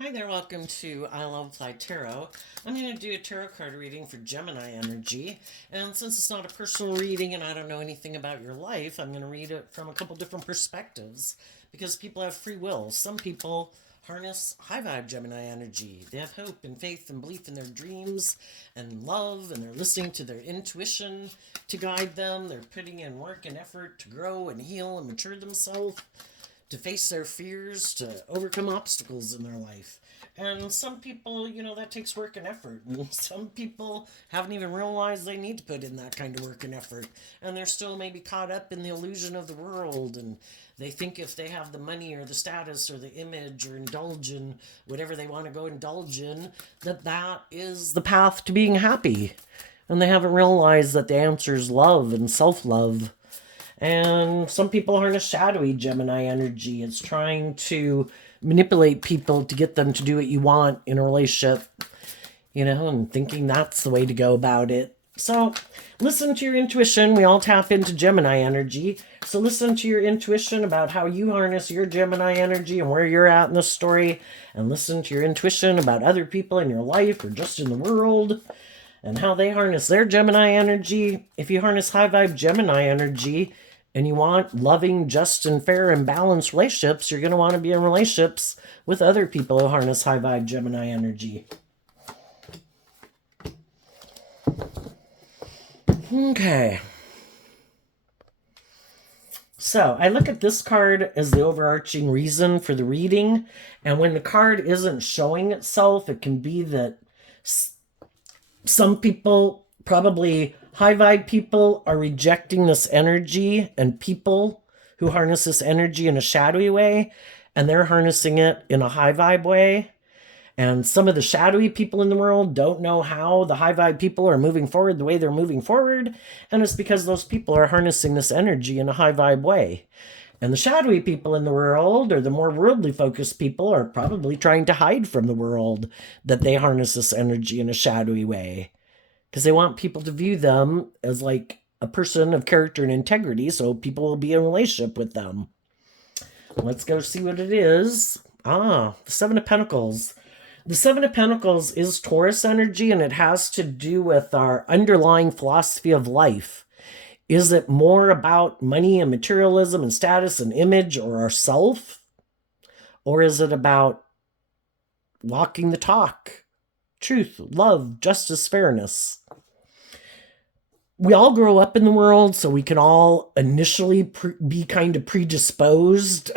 Hi there, welcome to I Love Fly Tarot. I'm going to do a tarot card reading for Gemini energy. And since it's not a personal reading and I don't know anything about your life, I'm going to read it from a couple different perspectives because people have free will. Some people harness high vibe Gemini energy. They have hope and faith and belief in their dreams and love, and they're listening to their intuition to guide them. They're putting in work and effort to grow and heal and mature themselves, to face their fears, to overcome obstacles in their life. And some people, that takes work and effort. And some people haven't even realized they need to put in that kind of work and effort. And they're still maybe caught up in the illusion of the world. And they think if they have the money or the status or the image or indulge in whatever they want to go indulge in, that is the path to being happy. And they haven't realized that the answer is love and self-love. And some people harness shadowy Gemini energy. It's trying to manipulate people to get them to do what you want in a relationship, and thinking that's the way to go about it. So listen to your intuition. We all tap into Gemini energy. So listen to your intuition about how you harness your Gemini energy and where you're at in the story. And listen to your intuition about other people in your life or just in the world and how they harness their Gemini energy. If you harness high vibe Gemini energy, and you want loving, just, and fair and balanced relationships, you're going to want to be in relationships with other people who harness high vibe Gemini energy. Okay. So I look at this card as the overarching reason for the reading. And when the card isn't showing itself, it can be that some people, probably high vibe people, are rejecting this energy, and people who harness this energy in a shadowy way, and they're harnessing it in a high vibe way. And some of the shadowy people in the world don't know how the high vibe people are moving forward the way they're moving forward. And it's because those people are harnessing this energy in a high vibe way. And the shadowy people in the world, or the more worldly focused people, are probably trying to hide from the world that they harness this energy in a shadowy way, because they want people to view them as like a person of character and integrity, so people will be in a relationship with them. Let's go see what it is. The Seven of Pentacles. The Seven of Pentacles is Taurus energy, and it has to do with our underlying philosophy of life. Is it more about money and materialism and status and image or ourself? Or is it about walking the talk? Truth, love, justice, fairness. We all grow up in the world, so we can all initially be kind of predisposed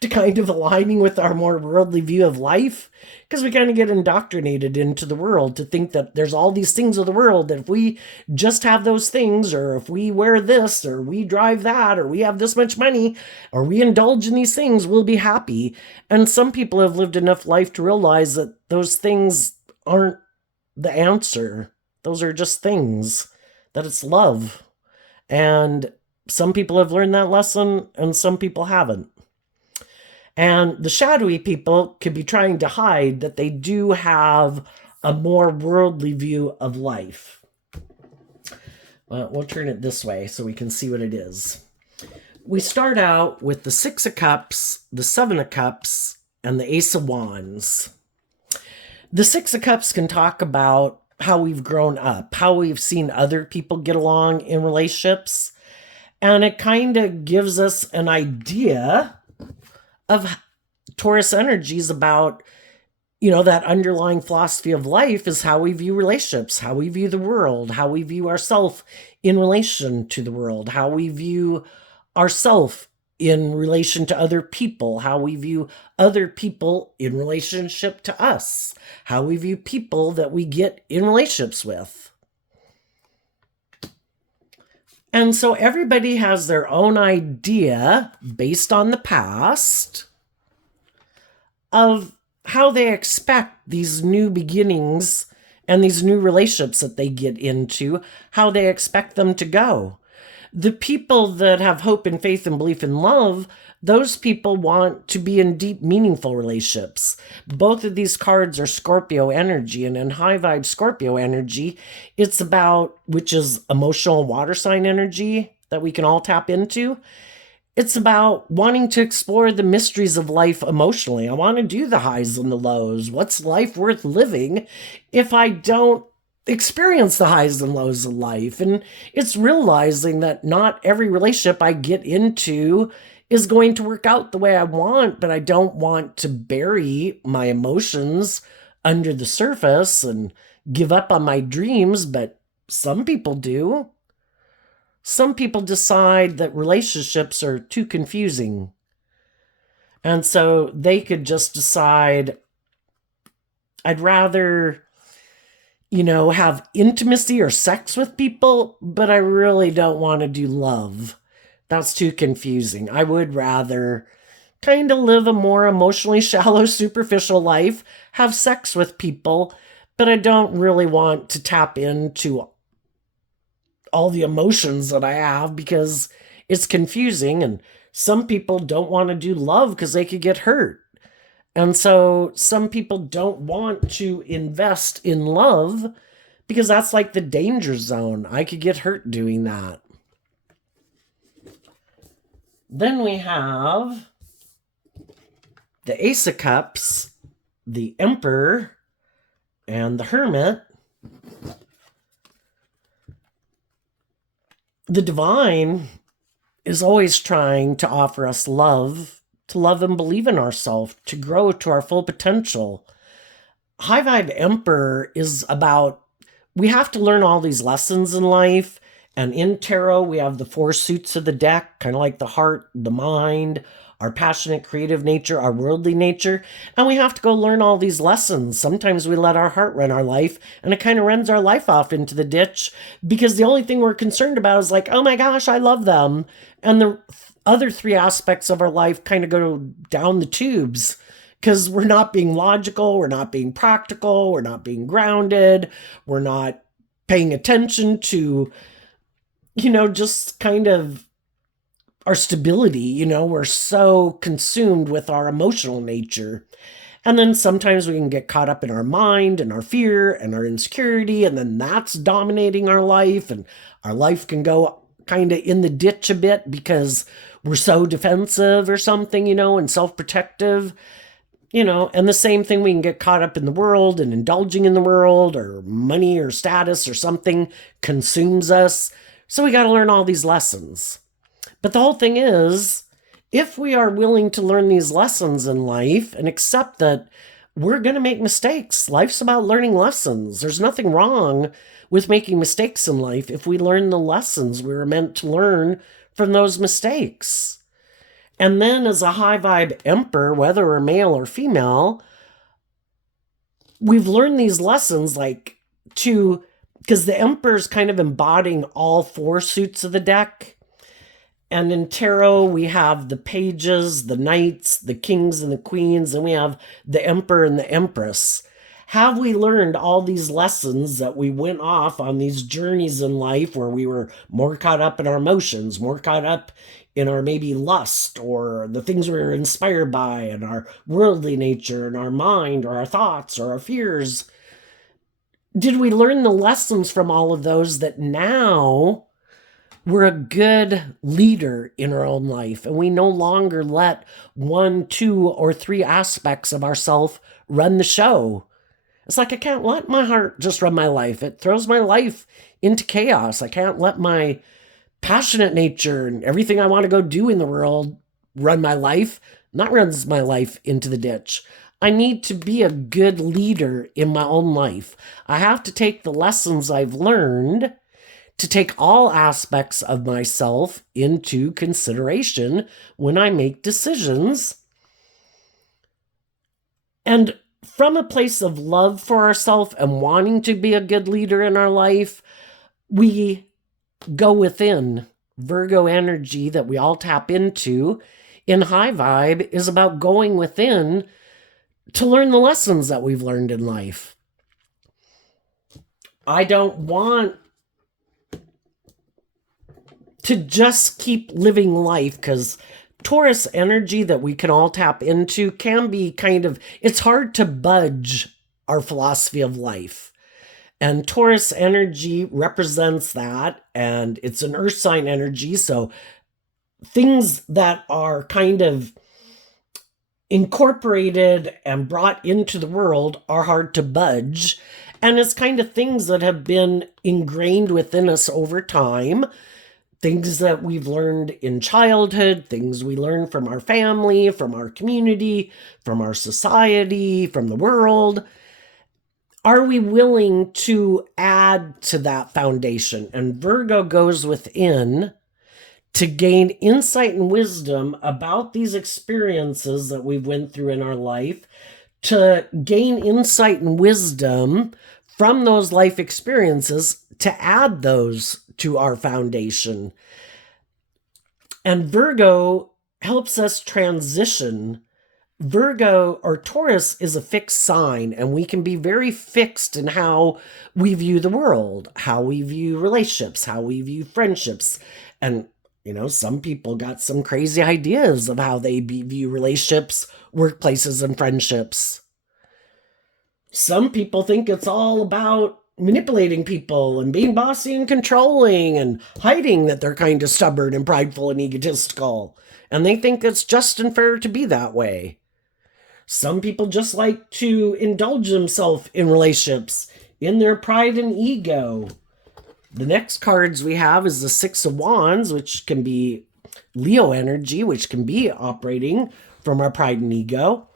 to kind of aligning with our more worldly view of life, because we kind of get indoctrinated into the world to think that there's all these things of the world, that if we just have those things, or if we wear this, or we drive that, or we have this much money, or we indulge in these things, we'll be happy. And some people have lived enough life to realize that those things aren't the answer. Those are just things, that it's love. And some people have learned that lesson and some people haven't. And the shadowy people could be trying to hide that they do have a more worldly view of life. We'll turn it this way so we can see what it is. We start out with the Six of Cups, the Seven of Cups, and the Ace of Wands. The Six of Cups can talk about how we've grown up, how we've seen other people get along in relationships. And it kind of gives us an idea of Taurus energies about, that underlying philosophy of life is how we view relationships, how we view the world, how we view ourselves in relation to the world, how we view ourselves in relation to other people, how we view other people in relationship to us, how we view people that we get in relationships with. And so everybody has their own idea based on the past of how they expect these new beginnings and these new relationships that they get into, how they expect them to go. The people that have hope and faith and belief in love, those people want to be in deep, meaningful relationships. Both of these cards are Scorpio energy, and in high vibe Scorpio energy, it's about, which is emotional water sign energy that we can all tap into. It's about wanting to explore the mysteries of life emotionally. I want to do the highs and the lows. What's life worth living if I don't experience the highs and lows of life? And it's realizing that not every relationship I get into is going to work out the way I want, but I don't want to bury my emotions under the surface and give up on my dreams, but some people do. Some people decide that relationships are too confusing. And so they could just decide, I'd rather, have intimacy or sex with people, but I really don't want to do love. That's too confusing. I would rather kind of live a more emotionally shallow, superficial life, have sex with people, but I don't really want to tap into all the emotions that I have because it's confusing. And some people don't want to do love because they could get hurt. And so some people don't want to invest in love because that's like the danger zone. I could get hurt doing that. Then we have the Ace of Cups, the Emperor, and the Hermit. The divine is always trying to offer us love, to love and believe in ourselves, to grow to our full potential. High Vibe Emperor is about, we have to learn all these lessons in life. And in tarot, we have the four suits of the deck, kind of like the heart, the mind, our passionate, creative nature, our worldly nature. And we have to go learn all these lessons. Sometimes we let our heart run our life, and it kind of runs our life off into the ditch because the only thing we're concerned about is like, oh my gosh, I love them. And the other three aspects of our life kind of go down the tubes because we're not being logical, we're not being practical, we're not being grounded, we're not paying attention to, just kind of our stability. We're so consumed with our emotional nature. And then sometimes we can get caught up in our mind and our fear and our insecurity, and then that's dominating our life, and our life can go kind of in the ditch a bit because we're so defensive or something, and self-protective. And the same thing, we can get caught up in the world and indulging in the world, or money or status or something consumes us. So we got to learn all these lessons. But the whole thing is, if we are willing to learn these lessons in life and accept that we're going to make mistakes, life's about learning lessons. There's nothing wrong with making mistakes in life if we learn the lessons we were meant to learn from those mistakes. And then as a high vibe emperor, whether we're male or female, we've learned these lessons because the emperor's kind of embodying all four suits of the deck. And in tarot, we have the pages, the knights, the kings and the queens, and we have the emperor and the empress. Have we learned all these lessons that we went off on these journeys in life where we were more caught up in our emotions, more caught up in our maybe lust or the things we were inspired by and our worldly nature and our mind or our thoughts or our fears? Did we learn the lessons from all of those that now we're a good leader in our own life, and we no longer let 1, 2, or 3 aspects of ourself run the show? It's like, I can't let my heart just run my life. It throws my life into chaos. I can't let my passionate nature and everything I want to go do in the world run my life. That runs my life into the ditch. I need to be a good leader in my own life. I have to take the lessons I've learned, to take all aspects of myself into consideration when I make decisions. And from a place of love for ourselves and wanting to be a good leader in our life, we go within. Virgo energy that we all tap into in high vibe is about going within to learn the lessons that we've learned in life. I don't want to just keep living life, because Taurus energy that we can all tap into can be it's hard to budge our philosophy of life. And Taurus energy represents that, and it's an earth sign energy, so things that are kind of incorporated and brought into the world are hard to budge. And it's kind of things that have been ingrained within us over time, things that we've learned in childhood, things we learn from our family, from our community, from our society, from the world. Are we willing to add to that foundation? And Virgo goes within to gain insight and wisdom about these experiences that we've went through in our life, to gain insight and wisdom from those life experiences, to add those to our foundation. And Virgo helps us transition. Virgo or Taurus is a fixed sign, and we can be very fixed in how we view the world, how we view relationships, how we view friendships. And, some people got some crazy ideas of how they view relationships, workplaces, and friendships. Some people think it's all about manipulating people and being bossy and controlling and hiding that they're kind of stubborn and prideful and egotistical. And they think it's just and fair to be that way. Some people just like to indulge themselves in relationships, in their pride and ego. The next cards we have is the Six of Wands, which can be Leo energy, which can be operating from our pride and ego.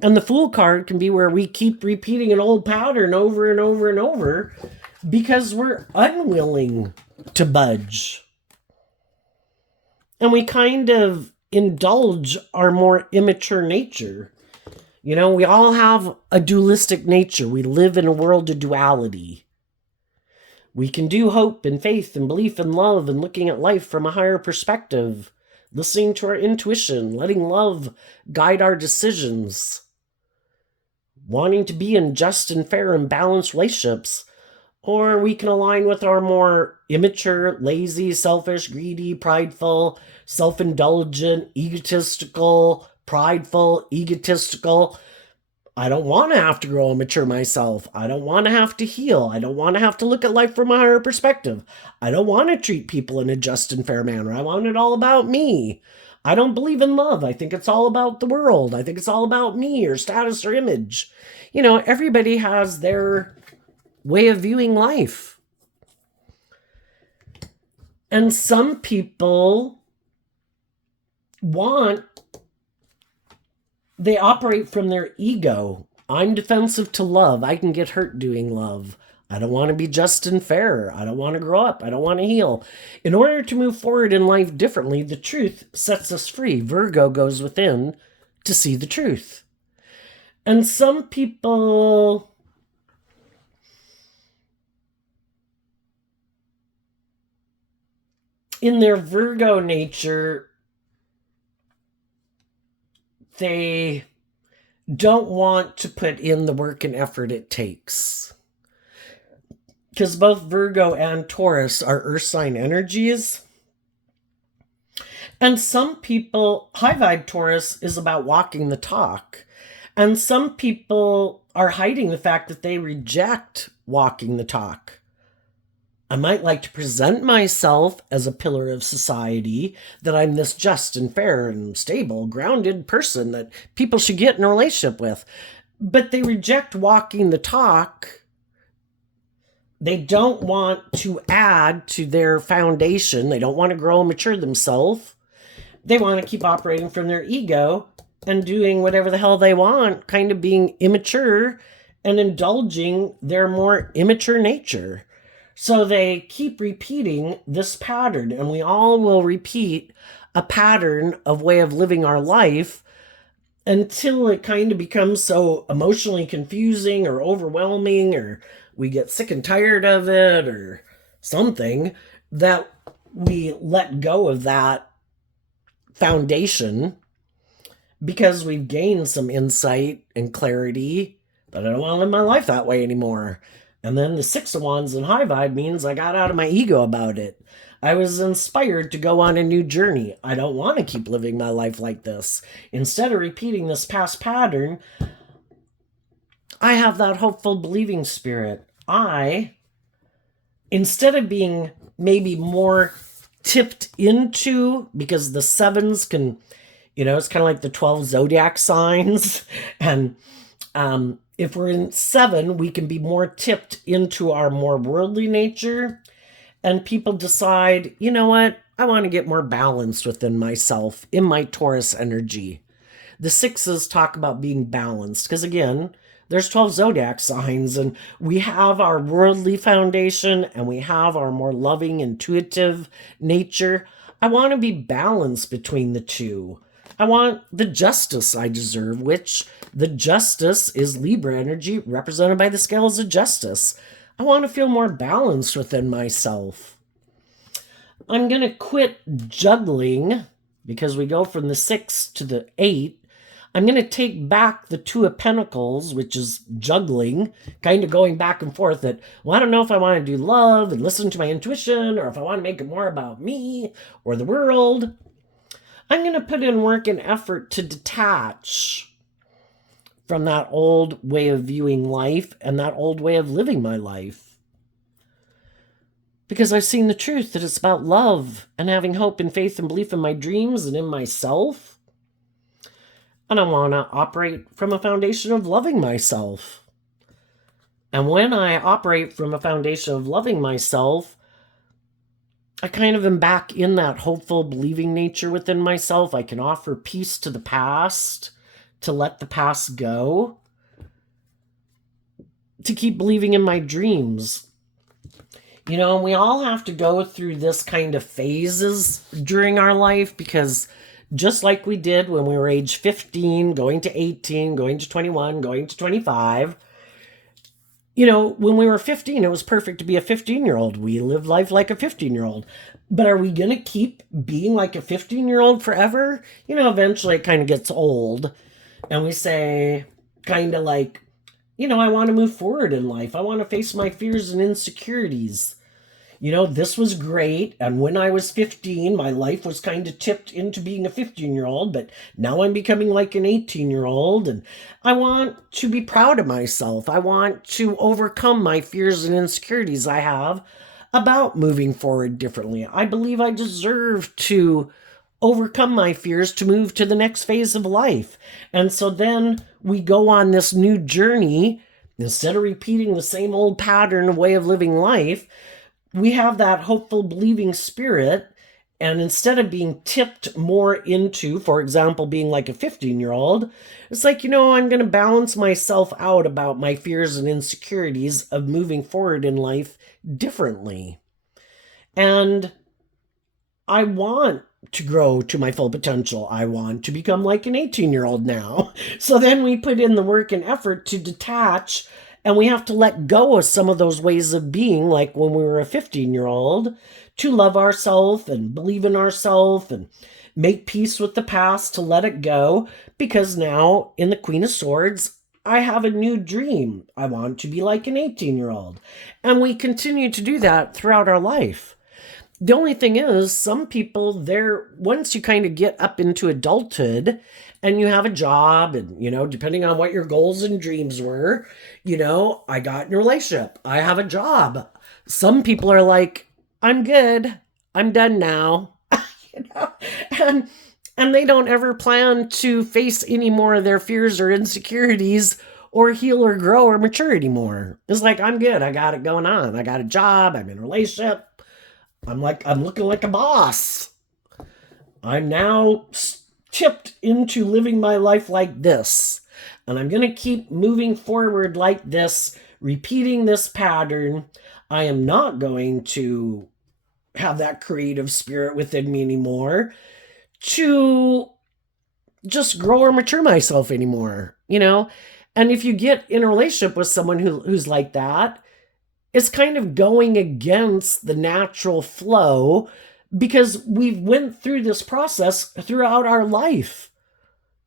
And the Fool card can be where we keep repeating an old pattern over and over and over because we're unwilling to budge. And we kind of indulge our more immature nature. We all have a dualistic nature. We live in a world of duality. We can do hope and faith and belief and love and looking at life from a higher perspective, listening to our intuition, letting love guide our decisions, wanting to be in just and fair and balanced relationships. Or we can align with our more immature, lazy, selfish, greedy, prideful, self-indulgent, egotistical, prideful, egotistical. I don't want to have to grow and mature myself. I don't want to have to heal. I don't want to have to look at life from a higher perspective. I don't want to treat people in a just and fair manner. I want it all about me. I don't believe in love. I think it's all about the world. I think it's all about me or status or image. Everybody has their way of viewing life. And some people they operate from their ego. I'm defensive to love. I can get hurt doing love. I don't want to be just and fair. I don't want to grow up. I don't want to heal. In order to move forward in life differently, the truth sets us free. Virgo goes within to see the truth. And some people in their Virgo nature, they don't want to put in the work and effort it takes. Because both Virgo and Taurus are earth sign energies. And some people, high vibe Taurus is about walking the talk. And some people are hiding the fact that they reject walking the talk. I might like to present myself as a pillar of society, that I'm this just and fair and stable, grounded person that people should get in a relationship with. But they reject walking the talk. They don't want to add to their foundation. They don't want to grow and mature themselves. They want to keep operating from their ego and doing whatever the hell they want, kind of being immature and indulging their more immature nature. So they keep repeating this pattern, and we all will repeat a pattern of way of living our life until it kind of becomes so emotionally confusing or overwhelming, or we get sick and tired of it or something, that we let go of that foundation because we've gained some insight and clarity that I don't want to live my life that way anymore. And then the Six of Wands in high vibe means I got out of my ego about it. I was inspired to go on a new journey. I don't want to keep living my life like this. Instead of repeating this past pattern, I have that hopeful, believing spirit. Instead of being maybe more tipped into, because the sevens can, it's kind of like the 12 zodiac signs. And if we're in seven, we can be more tipped into our more worldly nature. And people decide, you know what? I want to get more balanced within myself in my Taurus energy. The sixes talk about being balanced because, again, there's 12 zodiac signs, and we have our worldly foundation and we have our more loving, intuitive nature. I want to be balanced between the two. I want the justice I deserve, which the justice is Libra energy represented by the scales of justice. I want to feel more balanced within myself. I'm going to quit juggling because we go from the 6 to the 8. I'm going to take back the 2 of Pentacles, which is juggling, kind of going back and forth that, well, I don't know if I want to do love and listen to my intuition or if I want to make it more about me or the world. I'm going to put in work and effort to detach from that old way of viewing life and that old way of living my life. Because I've seen the truth that it's about love and having hope and faith and belief in my dreams and in myself. And I want to operate from a foundation of loving myself. And when I operate from a foundation of loving myself, I kind of am back in that hopeful, believing nature within myself. I can offer peace to the past, to let the past go, to keep believing in my dreams. We all have to go through this kind of phases during our life, because just like we did when we were age 15, going to 18, going to 21, going to 25, when we were 15, it was perfect to be a 15-year-old. We lived life like a 15-year-old. But are we going to keep being like a 15-year-old forever? Eventually it kind of gets old. And we say, kind of like, I want to move forward in life. I want to face my fears and insecurities. This was great. And when I was 15, my life was kind of tipped into being a 15-year-old, but now I'm becoming like an 18-year-old. And I want to be proud of myself. I want to overcome my fears and insecurities I have about moving forward differently. I believe I deserve to overcome my fears to move to the next phase of life. And so then we go on this new journey. Instead of repeating the same old pattern of way of living life, we have that hopeful, believing spirit. And instead of being tipped more into, for example, being like a 15-year-old, it's like, I'm going to balance myself out about my fears and insecurities of moving forward in life differently. And I want to grow to my full potential. I want to become like an 18-year-old now. So then we put in the work and effort to detach, and we have to let go of some of those ways of being like when we were a 15-year-old, to love ourselves and believe in ourselves and make peace with the past, to let it go. Because now in the Queen of Swords, I have a new dream. I want to be like an 18-year-old. And we continue to do that throughout our life. The only thing is, some people, once you kind of get up into adulthood and you have a job and, depending on what your goals and dreams were, I got in a relationship. I have a job. Some people are like, I'm good. I'm done now. and they don't ever plan to face any more of their fears or insecurities or heal or grow or mature anymore. It's like, I'm good. I got it going on. I got a job. I'm in a relationship. I'm looking like a boss. I'm now tipped into living my life like this. And I'm going to keep moving forward like this, repeating this pattern. I am not going to have that creative spirit within me anymore to just grow or mature myself anymore, And if you get in a relationship with someone who's like that, it's kind of going against the natural flow, because we've went through this process throughout our life.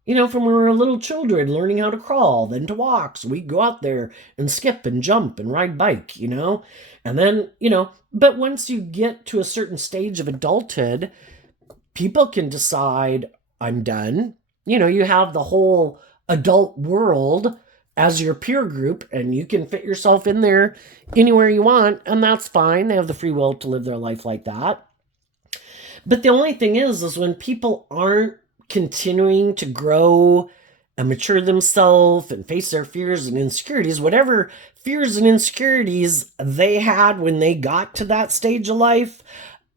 From when we were little children, learning how to crawl, then to walk. So we go out there and skip and jump and ride bike, and then, but once you get to a certain stage of adulthood, people can decide, I'm done. You have the whole adult world as your peer group, and you can fit yourself in there anywhere you want, and that's fine. They have the free will to live their life like that. But the only thing is when people aren't continuing to grow and mature themselves and face their fears and insecurities, whatever fears and insecurities they had when they got to that stage of life,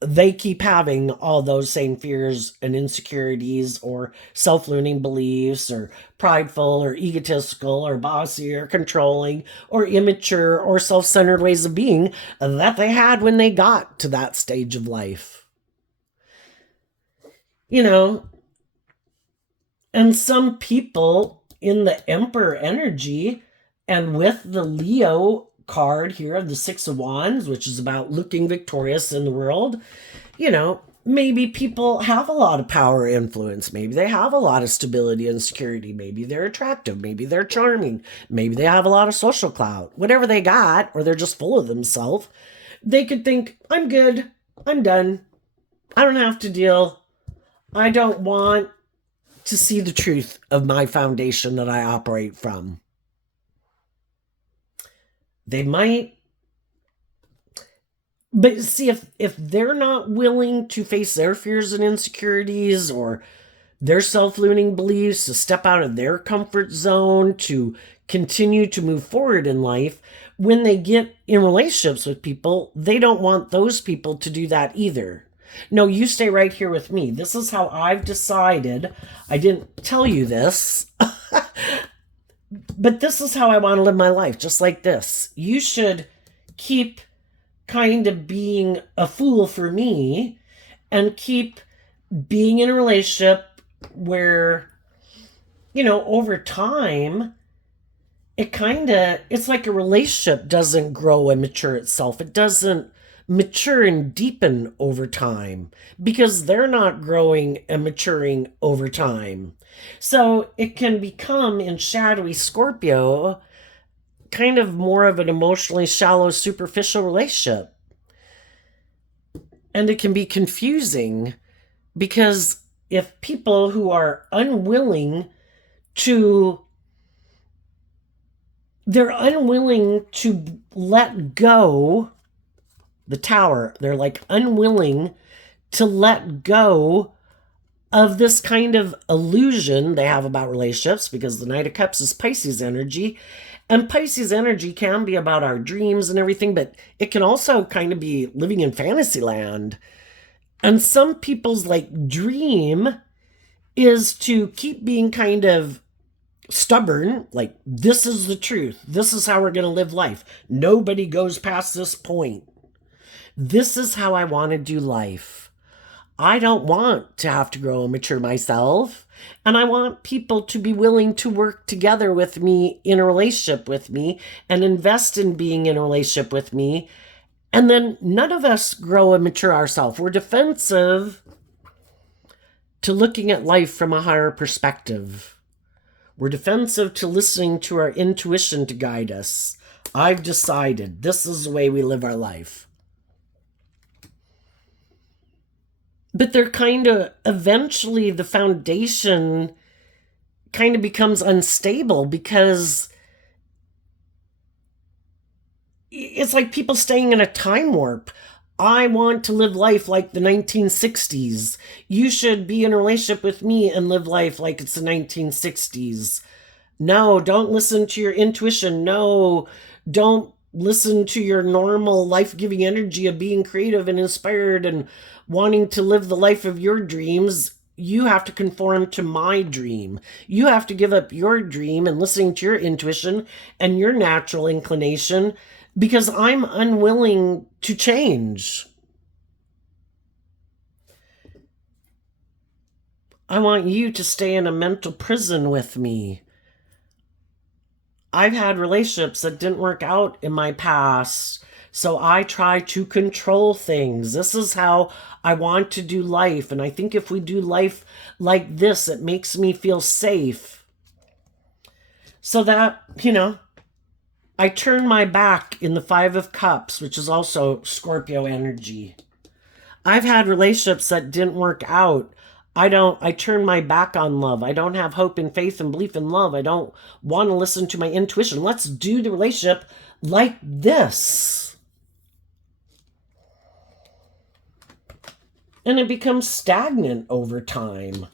they keep having all those same fears and insecurities or self-limiting beliefs or prideful or egotistical or bossy or controlling or immature or self-centered ways of being that they had when they got to that stage of life. You know, and some people in the Emperor energy and with the Leo card here of the Six of Wands, which is about looking victorious in the world, maybe people have a lot of power influence. Maybe they have a lot of stability and security. Maybe they're attractive. Maybe they're charming. Maybe they have a lot of social clout. Whatever they got, or they're just full of themselves, they could think, I'm good. I'm done. I don't have to deal. I don't want to see the truth of my foundation that I operate from. They might, but see, if they're not willing to face their fears and insecurities or their self-limiting beliefs, to step out of their comfort zone, to continue to move forward in life, when they get in relationships with people, they don't want those people to do that either. No, you stay right here with me. This is how I've decided. I didn't tell you this, but this is how I want to live my life, just like this. You should keep kind of being a fool for me and keep being in a relationship where, over time, it's like a relationship doesn't grow and mature itself. It doesn't mature and deepen over time because they're not growing and maturing over time. So it can become, in shadowy Scorpio, kind of more of an emotionally shallow, superficial relationship. And it can be confusing because if people who are unwilling to let go the Tower, they're like unwilling to let go of this kind of illusion they have about relationships, because the Knight of Cups is Pisces energy, and Pisces energy can be about our dreams and everything, but it can also kind of be living in fantasy land. And some people's dream is to keep being kind of stubborn, like, this is the truth, this is how we're going to live life, nobody goes past this point, this is how I want to do life. I don't want to have to grow and mature myself. And I want people to be willing to work together with me in a relationship with me and invest in being in a relationship with me. And then none of us grow and mature ourselves. We're defensive to looking at life from a higher perspective. We're defensive to listening to our intuition to guide us. I've decided this is the way we live our life. But they're kind of, eventually the foundation kind of becomes unstable because it's like people staying in a time warp. I want to live life like the 1960s. You should be in a relationship with me and live life like it's the 1960s. No, don't listen to your intuition. No, don't listen to your normal life-giving energy of being creative and inspired and wanting to live the life of your dreams. You have to conform to my dream. You have to give up your dream and listening to your intuition and your natural inclination, because I'm unwilling to change. I want you to stay in a mental prison with me. I've had relationships that didn't work out in my past, so I try to control things. This is how I want to do life, and I think if we do life like this, it makes me feel safe. So that, I turn my back in the Five of Cups, which is also Scorpio energy. I've had relationships that didn't work out. I turn my back on love. I don't have hope and faith and belief in love. I don't want to listen to my intuition. Let's do the relationship like this. and it becomes stagnant over time.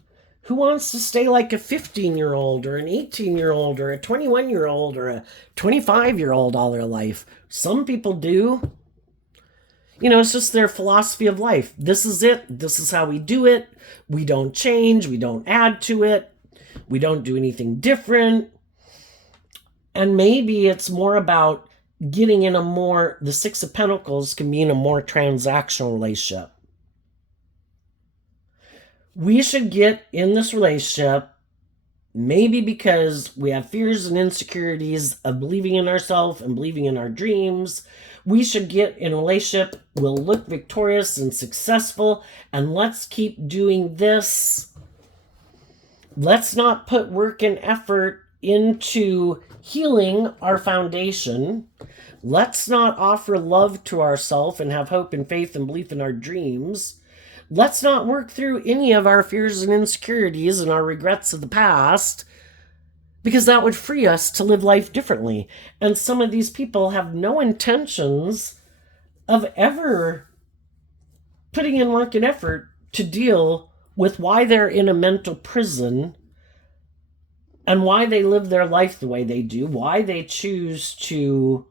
Who wants to stay like a 15-year-old or an 18-year-old or a 21-year-old or a 25-year-old all their life? Some people do. It's just their philosophy of life. This is it. This is how we do it. We don't change. We don't add to it. We don't do anything different. And maybe it's more about getting in the Six of Pentacles can be in a more transactional relationship. We should get in this relationship maybe because we have fears and insecurities of believing in ourselves and believing in our dreams. We should get in a relationship, we'll look victorious and successful, and let's keep doing this. Let's not put work and effort into healing our foundation. Let's not offer love to ourselves and have hope and faith and belief in our dreams. Let's not work through any of our fears and insecurities and our regrets of the past, because that would free us to live life differently. And some of these people have no intentions of ever putting in work and effort to deal with why they're in a mental prison and why they live their life the way they do, why they choose to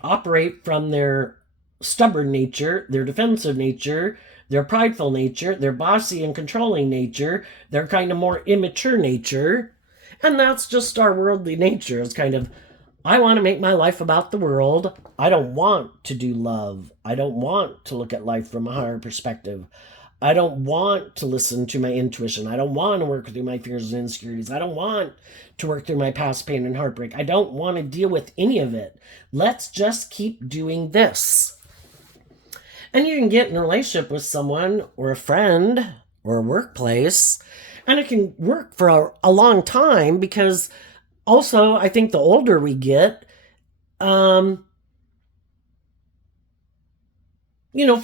operate from their stubborn nature, their defensive nature, their prideful nature, their bossy and controlling nature, their kind of more immature nature. And that's just our worldly nature. It's kind of, I want to make my life about the world. I don't want to do love. I don't want to look at life from a higher perspective. I don't want to listen to my intuition. I don't want to work through my fears and insecurities. I don't want to work through my past pain and heartbreak. I don't want to deal with any of it. Let's just keep doing this. And you can get in a relationship with someone or a friend or a workplace, and it can work for a long time, because also I think the older we get, for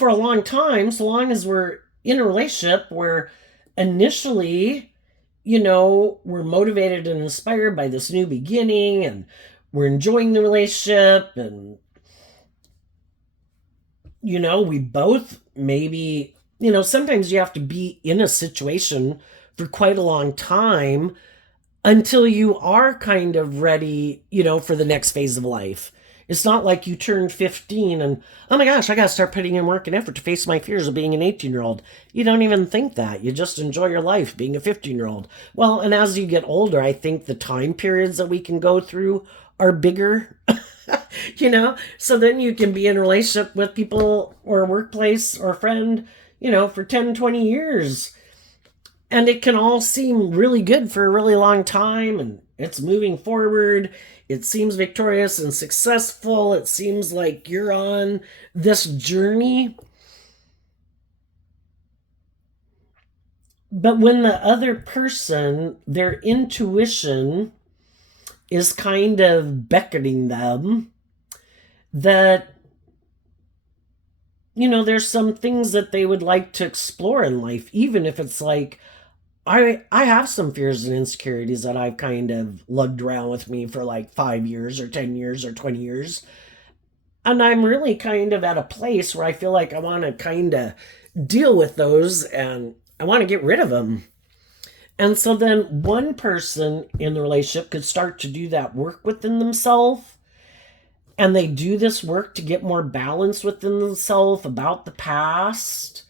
a long time, so long as we're in a relationship where initially, we're motivated and inspired by this new beginning and we're enjoying the relationship, and we both maybe, sometimes you have to be in a situation for quite a long time until you are kind of ready, for the next phase of life. It's not like you turn 15 and, oh my gosh, I got to start putting in work and effort to face my fears of being an 18-year-old. You don't even think that. You just enjoy your life being a 15-year-old. Well, and as you get older, I think the time periods that we can go through are bigger. So then you can be in a relationship with people or a workplace or a friend, for 10, 20 years. And it can all seem really good for a really long time, and it's moving forward. It seems victorious and successful. It seems like you're on this journey. But when the other person, their intuition is kind of beckoning them, that, there's some things that they would like to explore in life, even if it's like, I have some fears and insecurities that I've kind of lugged around with me for like 5 years or 10 years or 20 years. And I'm really kind of at a place where I feel like I want to kind of deal with those and I want to get rid of them. And so then one person in the relationship could start to do that work within themselves. And they do this work to get more balance within themselves about the past,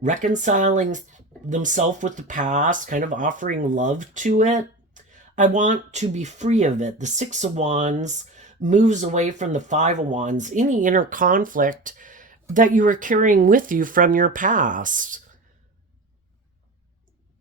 reconciling themselves with the past, kind of offering love to it. I want to be free of it. The Six of Wands moves away from the Five of Wands, any inner conflict that you are carrying with you from your past,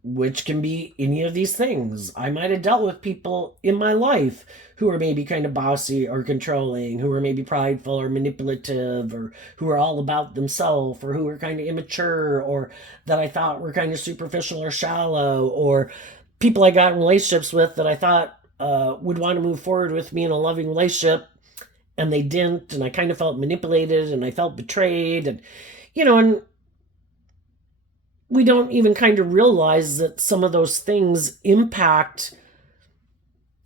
which can be any of these things. I might have dealt with people in my life who are maybe kind of bossy or controlling, who are maybe prideful or manipulative, or who are all about themselves, or who are kind of immature, or that I thought were kind of superficial or shallow, or people I got in relationships with that I thought would want to move forward with me in a loving relationship, and they didn't, and I kind of felt manipulated, and I felt betrayed, and, and we don't even kind of realize that some of those things impact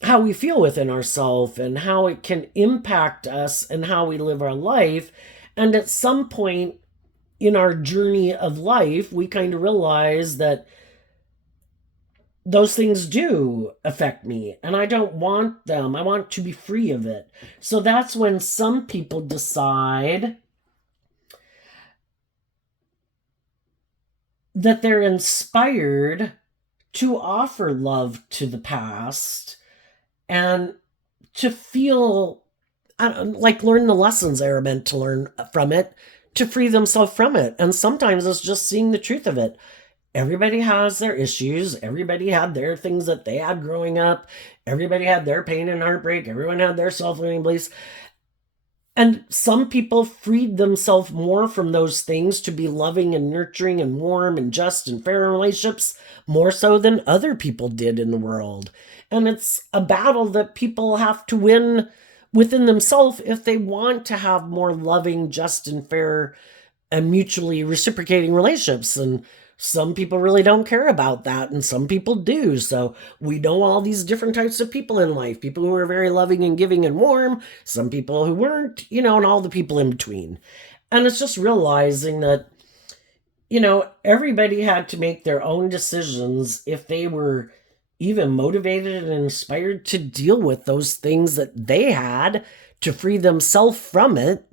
how we feel within ourselves and how it can impact us and how we live our life. And at some point, in our journey of life, we kind of realize that those things do affect me and I don't want them. I want to be free of it. So that's when some people decide that they're inspired to offer love to the past and to feel like learn the lessons they are meant to learn from it to free themselves from it. And sometimes it's just seeing the truth of it. Everybody has their issues. Everybody had their things that they had growing up. Everybody had their pain and heartbreak. Everyone had their self-limiting beliefs. And some people freed themselves more from those things to be loving and nurturing and warm and just and fair in relationships, more so than other people did in the world. And it's a battle that people have to win within themselves if they want to have more loving, just and fair and mutually reciprocating relationships. And some people really don't care about that, and some people do. So we know all these different types of people in life, people who are very loving and giving and warm, some people who weren't, and all the people in between. And it's just realizing that, everybody had to make their own decisions if they were even motivated and inspired to deal with those things that they had to free themselves from it.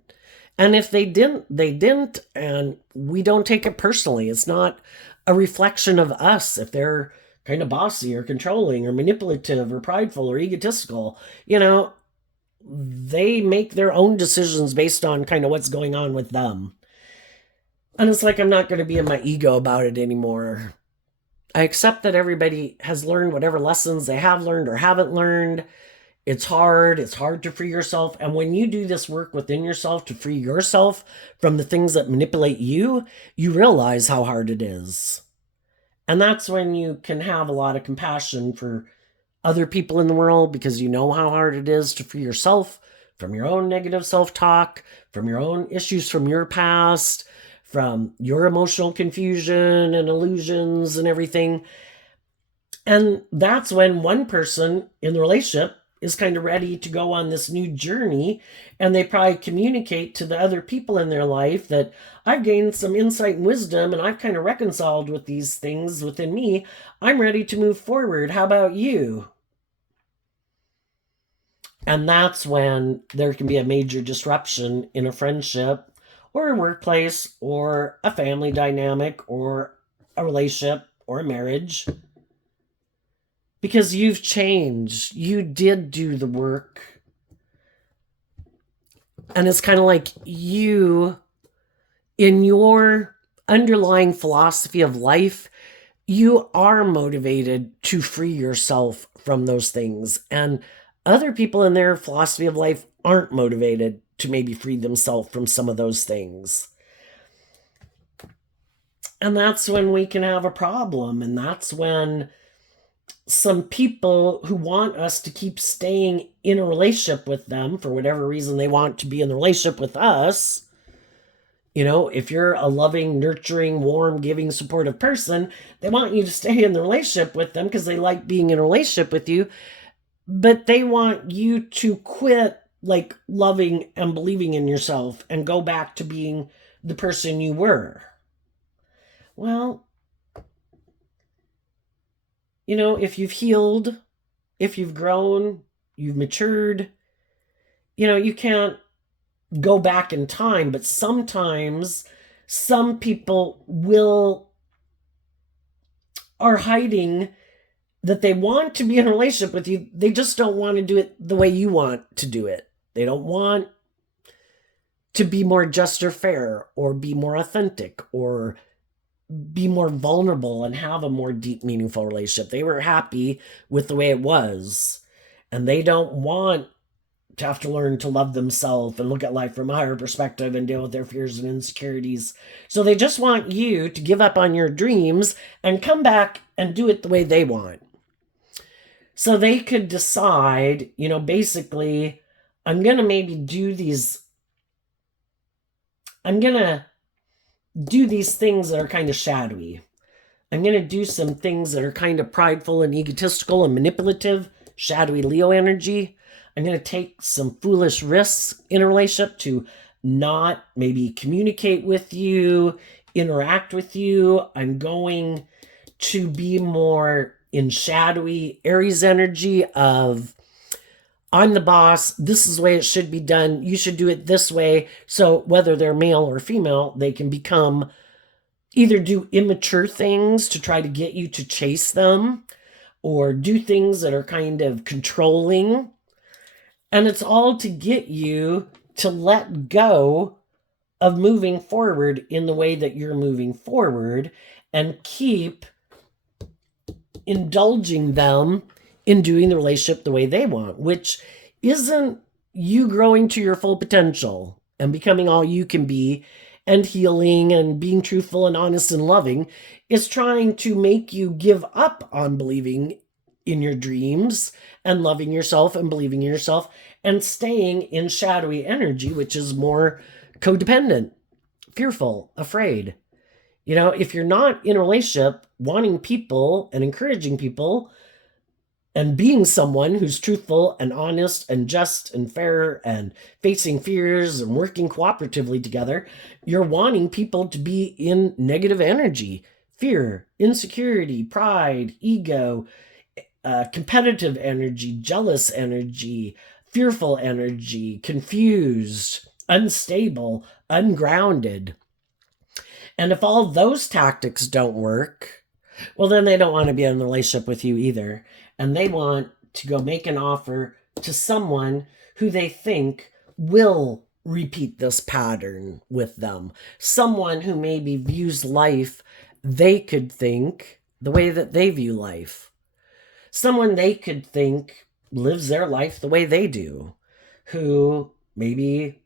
And if they didn't, they didn't, and we don't take it personally. It's not a reflection of us if they're kind of bossy or controlling or manipulative or prideful or egotistical. They make their own decisions based on kind of what's going on with them. And it's like, I'm not going to be in my ego about it anymore. I accept that everybody has learned whatever lessons they have learned or haven't learned. It's hard to free yourself. And when you do this work within yourself to free yourself from the things that manipulate you, you realize how hard it is. And that's when you can have a lot of compassion for other people in the world, because you know how hard it is to free yourself from your own negative self-talk, from your own issues from your past, from your emotional confusion and illusions and everything. And that's when one person in the relationship is kind of ready to go on this new journey, and they probably communicate to the other people in their life that I've gained some insight and wisdom and I've kind of reconciled with these things within me. I'm ready to move forward. How about you? And that's when there can be a major disruption in a friendship or a workplace or a family dynamic or a relationship or a marriage. Because you've changed. You did do the work. And it's kind of like you, in your underlying philosophy of life, you are motivated to free yourself from those things. And other people in their philosophy of life aren't motivated to maybe free themselves from some of those things. And that's when we can have a problem. And that's when some people who want us to keep staying in a relationship with them for whatever reason they want to be in the relationship with us. If you're a loving, nurturing, warm, giving, supportive person, they want you to stay in the relationship with them because they like being in a relationship with you. But they want you to quit like loving and believing in yourself and go back to being the person you were. Well, if you've healed, if you've grown, you've matured, you can't go back in time, but sometimes some people are hiding that they want to be in a relationship with you. They just don't want to do it the way you want to do it. They don't want to be more just or fair or be more authentic or be more vulnerable and have a more deep, meaningful relationship. They were happy with the way it was, and they don't want to have to learn to love themselves and look at life from a higher perspective and deal with their fears and insecurities. So they just want you to give up on your dreams and come back and do it the way they want. So they could decide, basically, I'm going to do these things that are kind of shadowy. I'm going to do some things that are kind of prideful and egotistical and manipulative, shadowy Leo energy. I'm going to take some foolish risks in a relationship to not maybe communicate with you, interact with you. I'm going to be more in shadowy Aries energy of I'm the boss. This is the way it should be done. You should do it this way. So whether they're male or female, they can become either do immature things to try to get you to chase them or do things that are kind of controlling. And it's all to get you to let go of moving forward in the way that you're moving forward and keep indulging them in doing the relationship the way they want, which isn't you growing to your full potential and becoming all you can be and healing and being truthful and honest and loving. Is trying to make you give up on believing in your dreams and loving yourself and believing in yourself and staying in shadowy energy, which is more codependent, fearful, afraid. If you're not in a relationship wanting people and encouraging people and being someone who's truthful and honest and just and fair and facing fears and working cooperatively together, you're wanting people to be in negative energy, fear, insecurity, pride, ego, competitive energy, jealous energy, fearful energy, confused, unstable, ungrounded. And if all those tactics don't work, well, then they don't want to be in a relationship with you either. And they want to go make an offer to someone who they think will repeat this pattern with them. Someone who maybe views life, they could think the way that they view life. Someone they could think lives their life the way they do, who maybe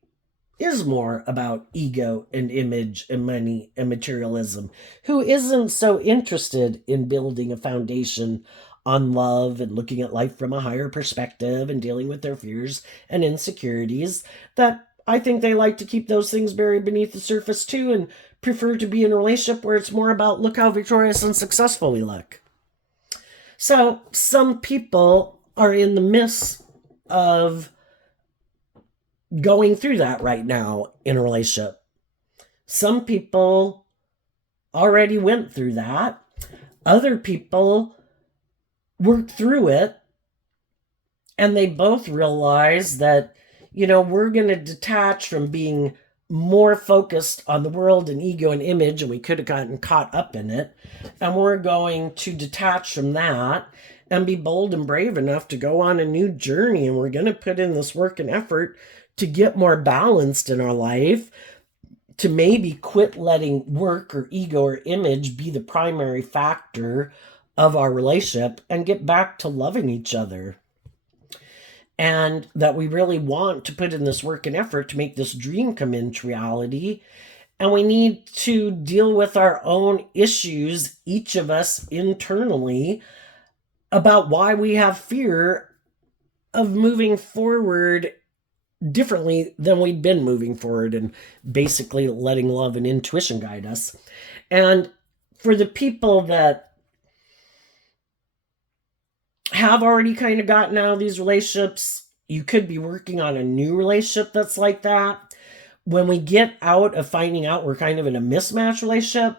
is more about ego and image and money and materialism, who isn't so interested in building a foundation on love and looking at life from a higher perspective and dealing with their fears and insecurities, that I think they like to keep those things buried beneath the surface too and prefer to be in a relationship where it's more about look how victorious and successful we look. So some people are in the midst of going through that right now in a relationship. Some people already went through that. Other people worked through it, and they both realize that, we're going to detach from being more focused on the world and ego and image, and we could have gotten caught up in it. And we're going to detach from that and be bold and brave enough to go on a new journey. And we're going to put in this work and effort to get more balanced in our life, to maybe quit letting work or ego or image be the primary factor of our relationship and get back to loving each other. And that we really want to put in this work and effort to make this dream come into reality. And we need to deal with our own issues, each of us internally, about why we have fear of moving forward differently than we'd been moving forward, and basically letting love and intuition guide us. And for the people that have already kind of gotten out of these relationships, you could be working on a new relationship that's like that. When we get out of finding out we're kind of in a mismatched relationship,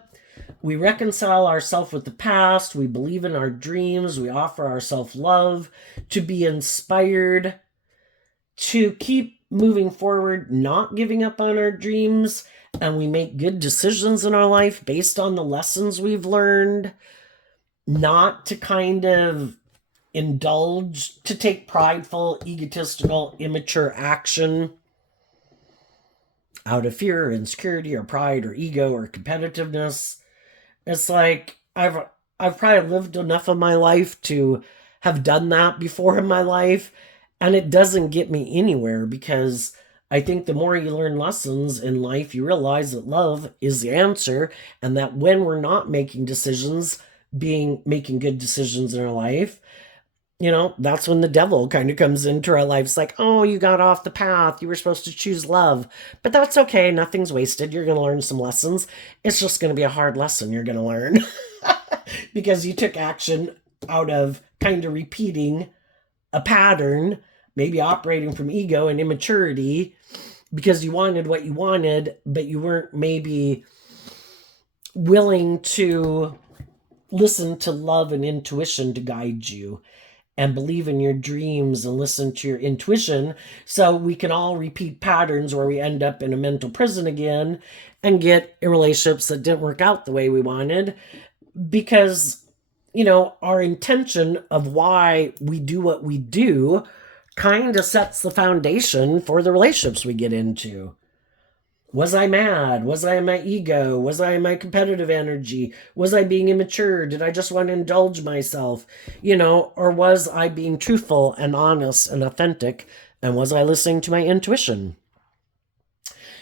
we reconcile ourselves with the past, we believe in our dreams, we offer ourselves love to be inspired, to keep moving forward, not giving up on our dreams, and we make good decisions in our life based on the lessons we've learned, not to kind of indulge, to take prideful, egotistical, immature action out of fear, insecurity, or pride, or ego, or competitiveness. It's like I've probably lived enough of my life to have done that before in my life, and it doesn't get me anywhere, because I think the more you learn lessons in life, you realize that love is the answer, and that when we're not making decisions, making good decisions in our life, that's when the devil kind of comes into our lives, like, oh, you got off the path. You were supposed to choose love. But that's okay. Nothing's wasted. You're going to learn some lessons. It's just going to be a hard lesson you're going to learn because you took action out of kind of repeating a pattern, maybe operating from ego and immaturity, because you wanted what you wanted, but you weren't maybe willing to listen to love and intuition to guide you and believe in your dreams and listen to your intuition, so we can all repeat patterns where we end up in a mental prison again and get in relationships that didn't work out the way we wanted, because our intention of why we do what we do kind of sets the foundation for the relationships we get into. Was I mad? Was I in my ego? Was I in my competitive energy? Was I being immature? Did I just want to indulge myself? Or was I being truthful and honest and authentic? And was I listening to my intuition?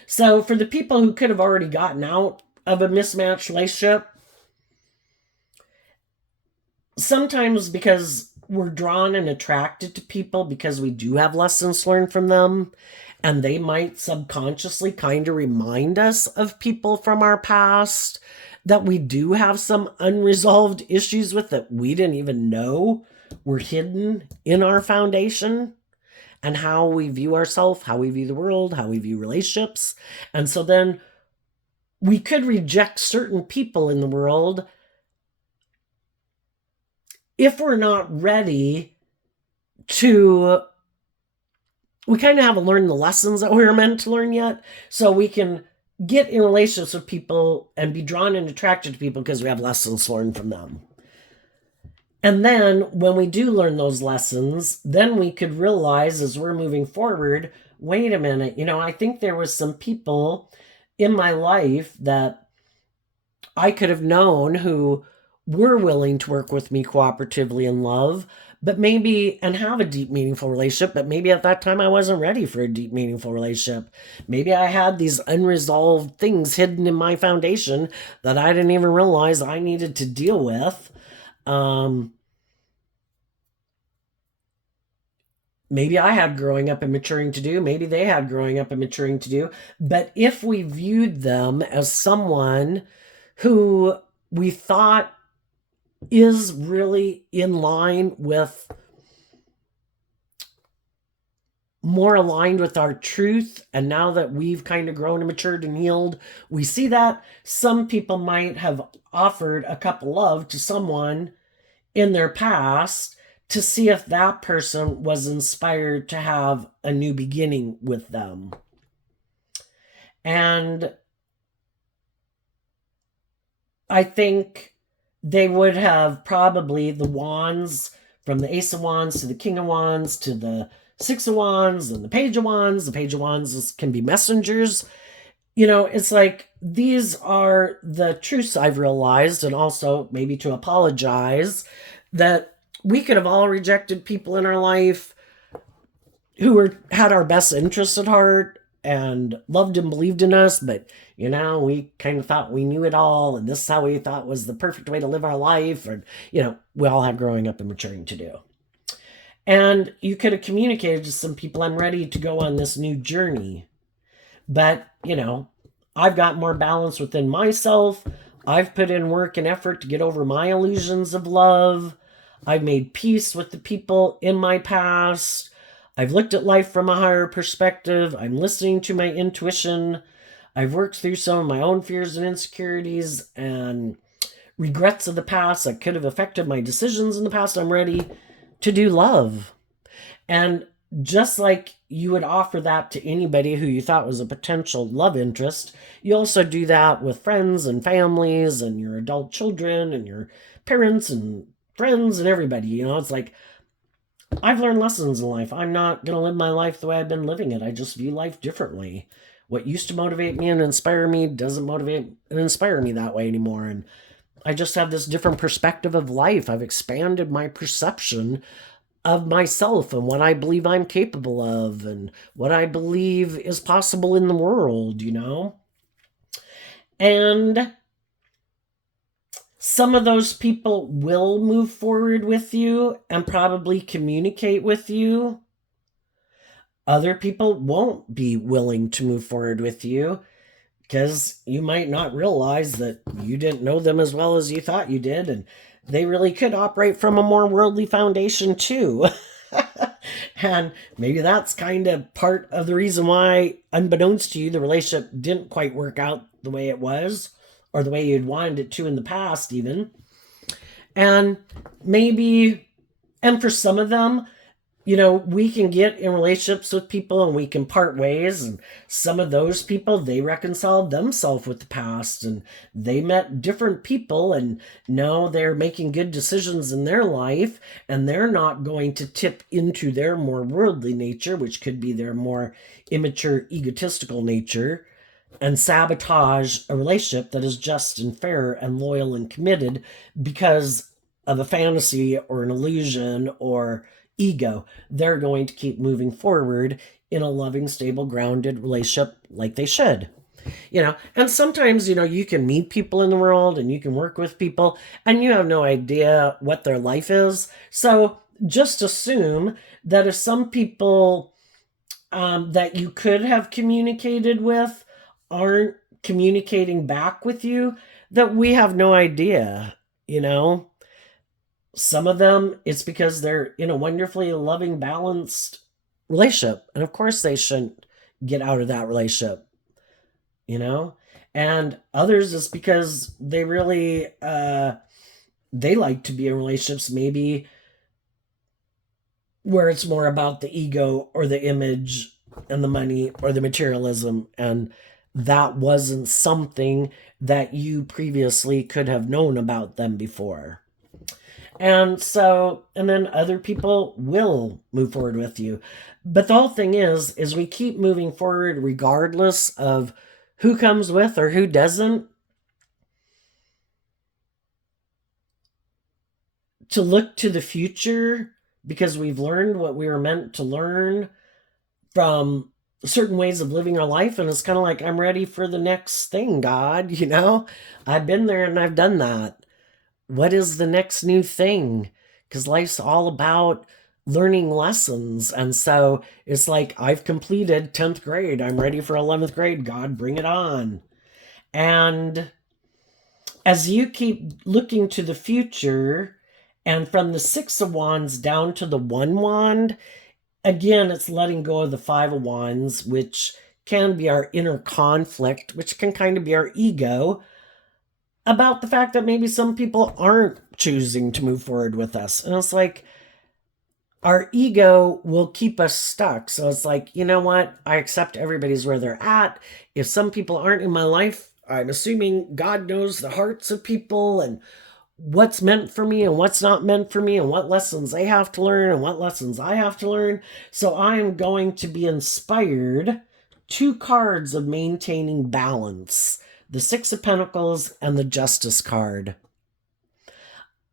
So, for the people who could have already gotten out of a mismatched relationship, sometimes because we're drawn and attracted to people because we do have lessons learned from them, and they might subconsciously kind of remind us of people from our past that we do have some unresolved issues with that we didn't even know were hidden in our foundation, and how we view ourselves, how we view the world, how we view relationships. And so then we could reject certain people in the world if we're not ready to, we kind of haven't learned the lessons that we were meant to learn yet. So we can get in relationships with people and be drawn and attracted to people because we have lessons learned from them. And then when we do learn those lessons, then we could realize as we're moving forward, wait a minute, I think there was some people in my life that I could have known who were willing to work with me cooperatively in love, but maybe, and have a deep, meaningful relationship, but maybe at that time I wasn't ready for a deep, meaningful relationship. Maybe I had these unresolved things hidden in my foundation that I didn't even realize I needed to deal with. Maybe I had growing up and maturing to do. Maybe they had growing up and maturing to do. But if we viewed them as someone who we thought is really in line with, more aligned with our truth, and now that we've kind of grown and matured and healed, we see that some people might have offered a cup of love to someone in their past to see if that person was inspired to have a new beginning with them. And I think they would have probably the wands, from the Ace of Wands to the King of Wands to the Six of Wands and the Page of Wands. The Page of Wands can be messengers. It's like, these are the truths I've realized, and also maybe to apologize that we could have all rejected people in our life who had our best interests at heart and loved and believed in us, but we kind of thought we knew it all, and this is how we thought was the perfect way to live our life, and we all have growing up and maturing to do. And you could have communicated to some people, I'm ready to go on this new journey, but I've got more balance within myself. I've put in work and effort to get over my illusions of love. I've made peace with the people in my past. I've looked at life from a higher perspective. I'm listening to my intuition. I've worked through some of my own fears and insecurities and regrets of the past that could have affected my decisions in the past. I'm ready to do love. And just like you would offer that to anybody who you thought was a potential love interest, you also do that with friends and families and your adult children and your parents and friends and everybody. It's like, I've learned lessons in life. I'm not going to live my life the way I've been living it. I just view life differently. What used to motivate me and inspire me doesn't motivate and inspire me that way anymore. And I just have this different perspective of life. I've expanded my perception of myself and what I believe I'm capable of and what I believe is possible in the world, And some of those people will move forward with you and probably communicate with you. Other people won't be willing to move forward with you because you might not realize that you didn't know them as well as you thought you did, and they really could operate from a more worldly foundation too. And maybe that's kind of part of the reason why, unbeknownst to you, the relationship didn't quite work out the way it was, or the way you'd wanted it to in the past, even. And maybe, and for some of them, we can get in relationships with people and we can part ways. And some of those people, they reconciled themselves with the past and they met different people and now they're making good decisions in their life and they're not going to tip into their more worldly nature, which could be their more immature, egotistical nature, and sabotage a relationship that is just and fair and loyal and committed because of a fantasy or an illusion or ego. They're going to keep moving forward in a loving, stable, grounded relationship like they should. And sometimes, you can meet people in the world and you can work with people and you have no idea what their life is. So just assume that if some people that you could have communicated with aren't communicating back with you, that we have no idea, you know? Some of them, it's because they're in a wonderfully loving, balanced relationship. And of course, they shouldn't get out of that relationship, you know? And others, it's because they really, they like to be in relationships maybe where it's more about the ego or the image and the money or the materialism. And that wasn't something that you previously could have known about them before. And so, and then other people will move forward with you. But the whole thing is we keep moving forward regardless of who comes with or who doesn't, to look to the future because we've learned what we were meant to learn from certain ways of living our life. And it's kind of like, I'm ready for the next thing, God, I've been there and I've done that. What is the next new thing? Because life's all about learning lessons. And so it's like, I've completed 10th grade. I'm ready for 11th grade. God, bring it on. And as you keep looking to the future, and from the Six of Wands down to the One Wand, again, it's letting go of the Five of Wands, which can be our inner conflict, which can kind of be our ego, about the fact that maybe some people aren't choosing to move forward with us. And it's like, our ego will keep us stuck. So it's like, you know what? I accept everybody's where they're at. If some people aren't in my life, I'm assuming God knows the hearts of people and what's meant for me and what's not meant for me and what lessons they have to learn and what lessons I have to learn. So I'm going to be inspired. Two cards of maintaining balance: the Six of Pentacles and the Justice card.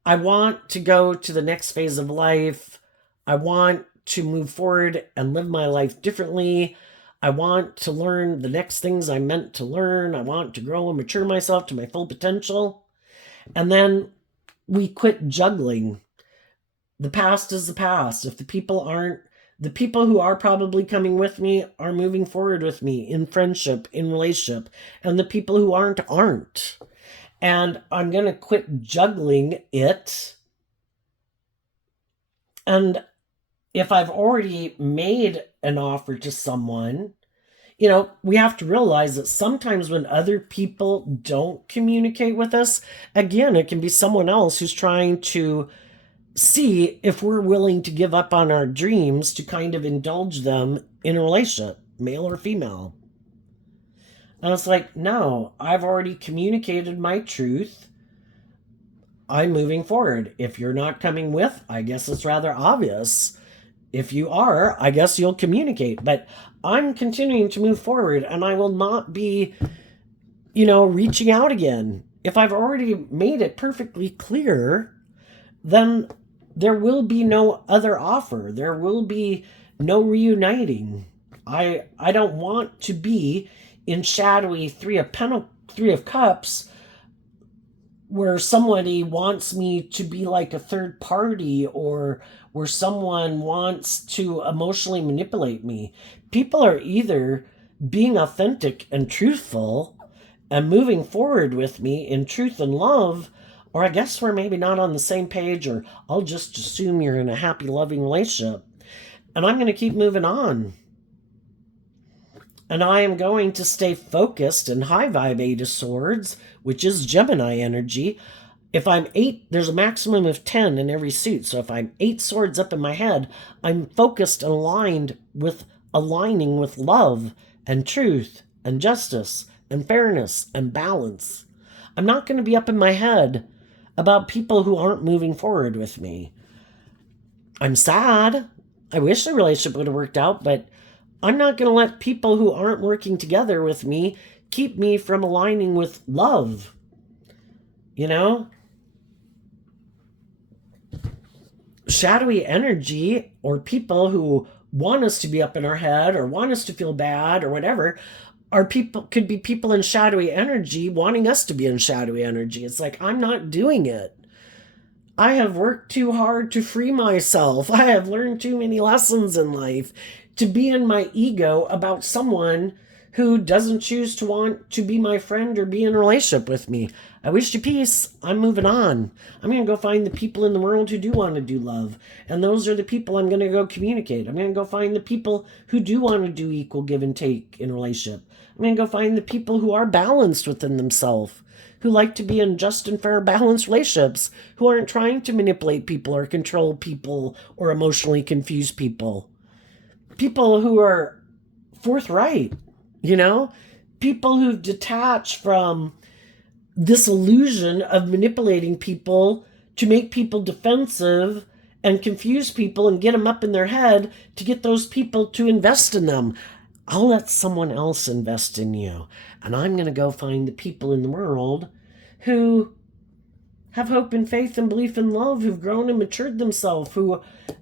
I want to go to the next phase of life. I want to move forward and live my life differently. I want to learn the next things I'm meant to learn. I want to grow and mature myself to my full potential. And then we quit juggling. The past is the past. If the people who are probably coming with me are moving forward with me in friendship, in relationship, and the people who aren't. And I'm going to quit juggling it. And if I've already made an offer to someone, we have to realize that sometimes when other people don't communicate with us, again, it can be someone else who's trying to see if we're willing to give up on our dreams to kind of indulge them in a relationship, male or female. And it's like, no, I've already communicated my truth. I'm moving forward. If you're not coming with, I guess it's rather obvious. If you are, I guess you'll communicate. But I'm continuing to move forward and I will not be, reaching out again. If I've already made it perfectly clear, then there will be no other offer. There will be no reuniting. I don't want to be in shadowy Three of Cups where somebody wants me to be like a third party or where someone wants to emotionally manipulate me. People are either being authentic and truthful and moving forward with me in truth and love, or I guess we're maybe not on the same page, or I'll just assume you're in a happy, loving relationship. And I'm going to keep moving on. And I am going to stay focused in high vibe Eight of Swords, which is Gemini energy. If I'm 8, there's a maximum of 10 in every suit. So if I'm 8 swords up in my head, I'm focused and aligning with love and truth and justice and fairness and balance. I'm not going to be up in my head about people who aren't moving forward with me. I'm sad. I wish the relationship would have worked out, but I'm not going to let people who aren't working together with me keep me from aligning with love. You know? Shadowy energy, or people who want us to be up in our head or want us to feel bad or whatever, could be people in shadowy energy wanting us to be in shadowy energy. It's like, I'm not doing it. I have worked too hard to free myself. I have learned too many lessons in life to be in my ego about someone who doesn't choose to want to be my friend or be in a relationship with me. I wish you peace. I'm moving on. I'm going to go find the people in the world who do want to do love. And those are the people I'm going to go communicate. I'm going to go find the people who do want to do equal give and take in a relationship. I'm going to go find the people who are balanced within themselves, who like to be in just and fair balanced relationships, who aren't trying to manipulate people or control people or emotionally confuse people. People who are forthright, you know? People who've detached from this illusion of manipulating people to make people defensive and confuse people and get them up in their head to get those people to invest in them. I'll let someone else invest in you. And I'm going to go find the people in the world who have hope and faith and belief in love, who've grown and matured themselves, who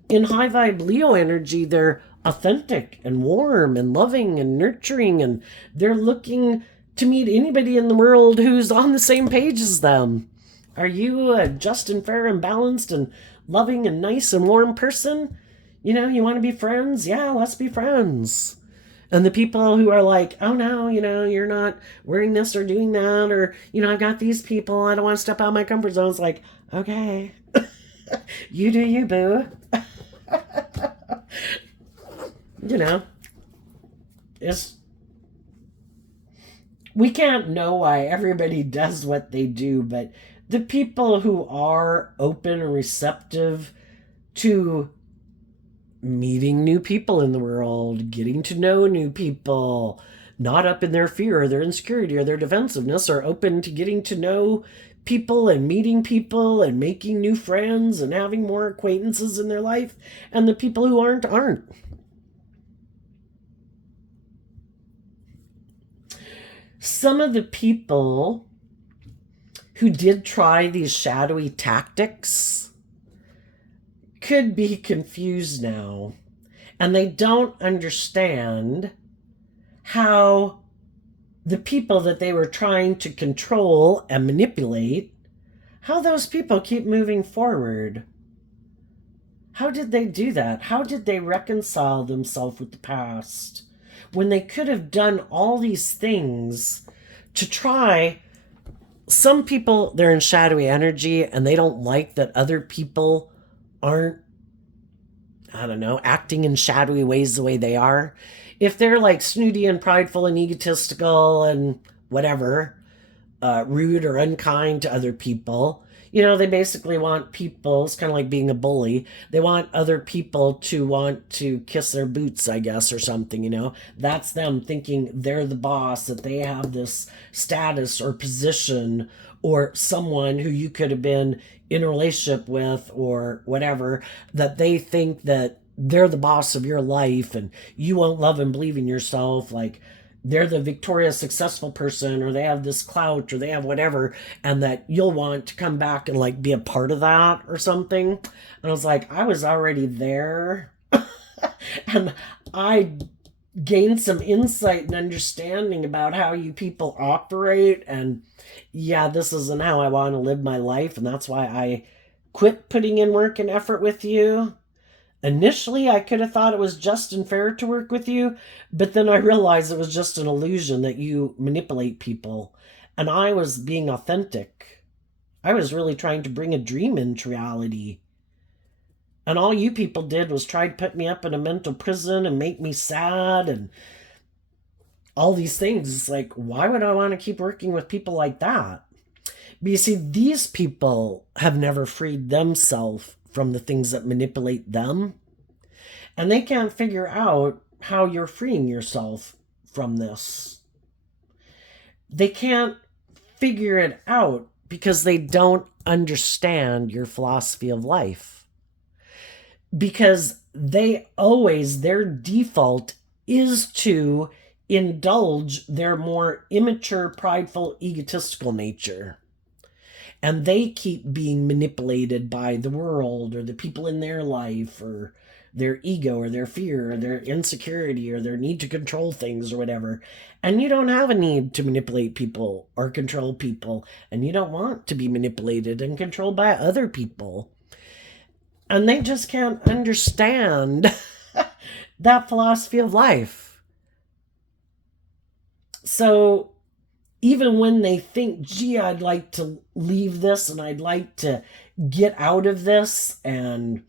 in high vibe Leo energy, they're authentic and warm and loving and nurturing, and they're looking to meet anybody in the world who's on the same page as them. Are you a just and fair and balanced and loving and nice and warm person? You know, you want to be friends? Yeah, let's be friends. And the people who are like, oh no, you're not wearing this or doing that, or, I've got these people, I don't want to step out of my comfort zone. It's like, okay, you do you, boo. It's, we can't know why everybody does what they do, but the people who are open and receptive to meeting new people in the world, getting to know new people, not up in their fear or their insecurity or their defensiveness, are open to getting to know people and meeting people and making new friends and having more acquaintances in their life. And the people who aren't. Some of the people who did try these shadowy tactics could be confused now, and they don't understand how the people that they were trying to control and manipulate, how those people keep moving forward. How did they do that? How did they reconcile themselves with the past when they could have done all these things to try? Some people, they're in shadowy energy and they don't like that other people aren't, I don't know, acting in shadowy ways the way they are. If they're like snooty and prideful and egotistical and whatever, rude or unkind to other people, they basically want people, it's kind of like being a bully. They want other people to want to kiss their boots, I guess, or something. That's them thinking they're the boss, that they have this status or position, or someone who you could have been in a relationship with or whatever, that they think that they're the boss of your life and you won't love and believe in yourself. Like, they're the victorious, successful person, or they have this clout, or they have whatever, and that you'll want to come back and like be a part of that or something. And I was like, I was already there. And I gained some insight and understanding about how you people operate. And yeah, this isn't how I want to live my life. And that's why I quit putting in work and effort with you. Initially, I could have thought it was just and fair to work with you, but then I realized it was just an illusion that you manipulate people. And I was being authentic. I was really trying to bring a dream into reality. And all you people did was try to put me up in a mental prison and make me sad and all these things. It's like, why would I want to keep working with people like that? But you see, these people have never freed themselves from the things that manipulate them. And they can't figure out how you're freeing yourself from this. They can't figure it out because they don't understand your philosophy of life. Because their default is to indulge their more immature, prideful, egotistical nature. And they keep being manipulated by the world or the people in their life or their ego or their fear or their insecurity or their need to control things or whatever. And you don't have a need to manipulate people or control people. And you don't want to be manipulated and controlled by other people. And they just can't understand that philosophy of life. So even when they think, gee, I'd like to leave this and I'd like to get out of this and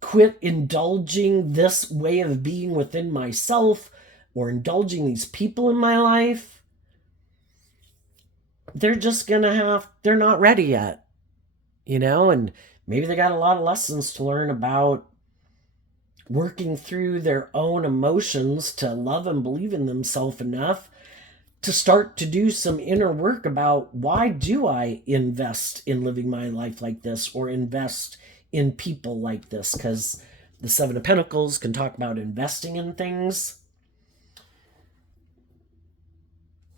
quit indulging this way of being within myself or indulging these people in my life, they're not ready yet, and maybe they got a lot of lessons to learn about working through their own emotions to love and believe in themselves enough to start to do some inner work about, why do I invest in living my life like this or invest in people like this? Because the Seven of Pentacles can talk about investing in things.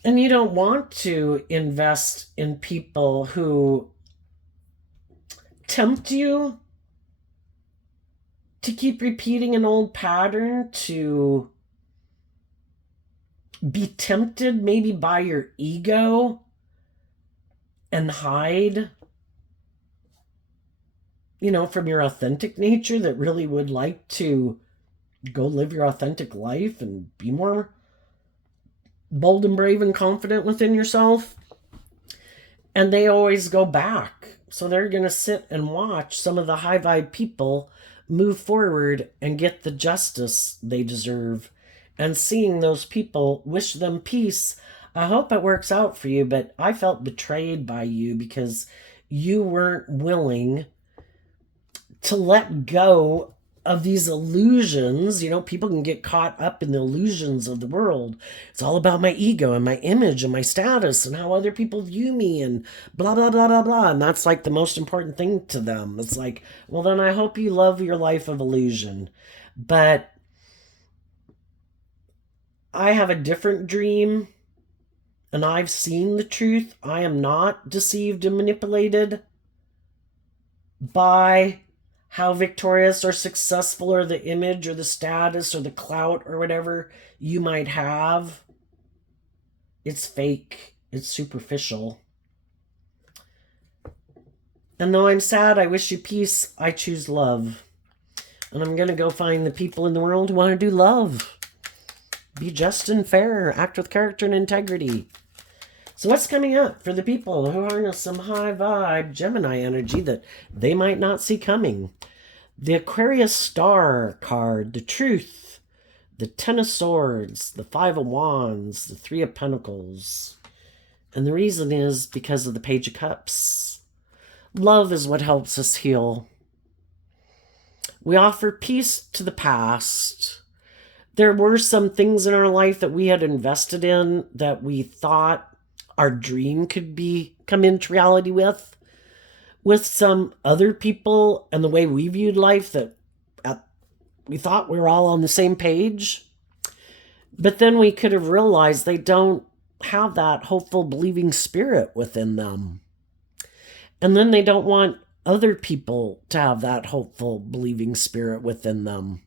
And you don't want to invest in people who tempt you to keep repeating an old pattern, to be tempted maybe by your ego and hide, from your authentic nature that really would like to go live your authentic life and be more bold and brave and confident within yourself. And they always go back. So they're going to sit and watch some of the high vibe people move forward and get the justice they deserve. And seeing those people, wish them peace. I hope it works out for you, but I felt betrayed by you because you weren't willing to let go of these illusions. People can get caught up in the illusions of the world. It's all about my ego and my image and my status and how other people view me and blah, blah, blah, blah, blah. And that's like the most important thing to them. It's like, well, then I hope you love your life of illusion. But I have a different dream and I've seen the truth. I am not deceived and manipulated by how victorious or successful or the image or the status or the clout or whatever you might have. It's fake. It's superficial. And though I'm sad, I wish you peace, I choose love. And I'm going to go find the people in the world who want to do love. Be just and fair. Act with character and integrity. So what's coming up for the people who harness some high vibe Gemini energy that they might not see coming? The Aquarius Star card, the Truth, the Ten of Swords, the Five of Wands, the Three of Pentacles. And the reason is because of the Page of Cups. Love is what helps us heal. We offer peace to the past. There were some things in our life that we had invested in that we thought our dream could come into reality with some other people and the way we viewed life that we thought we were all on the same page. But then we could have realized they don't have that hopeful, believing spirit within them. And then they don't want other people to have that hopeful, believing spirit within them.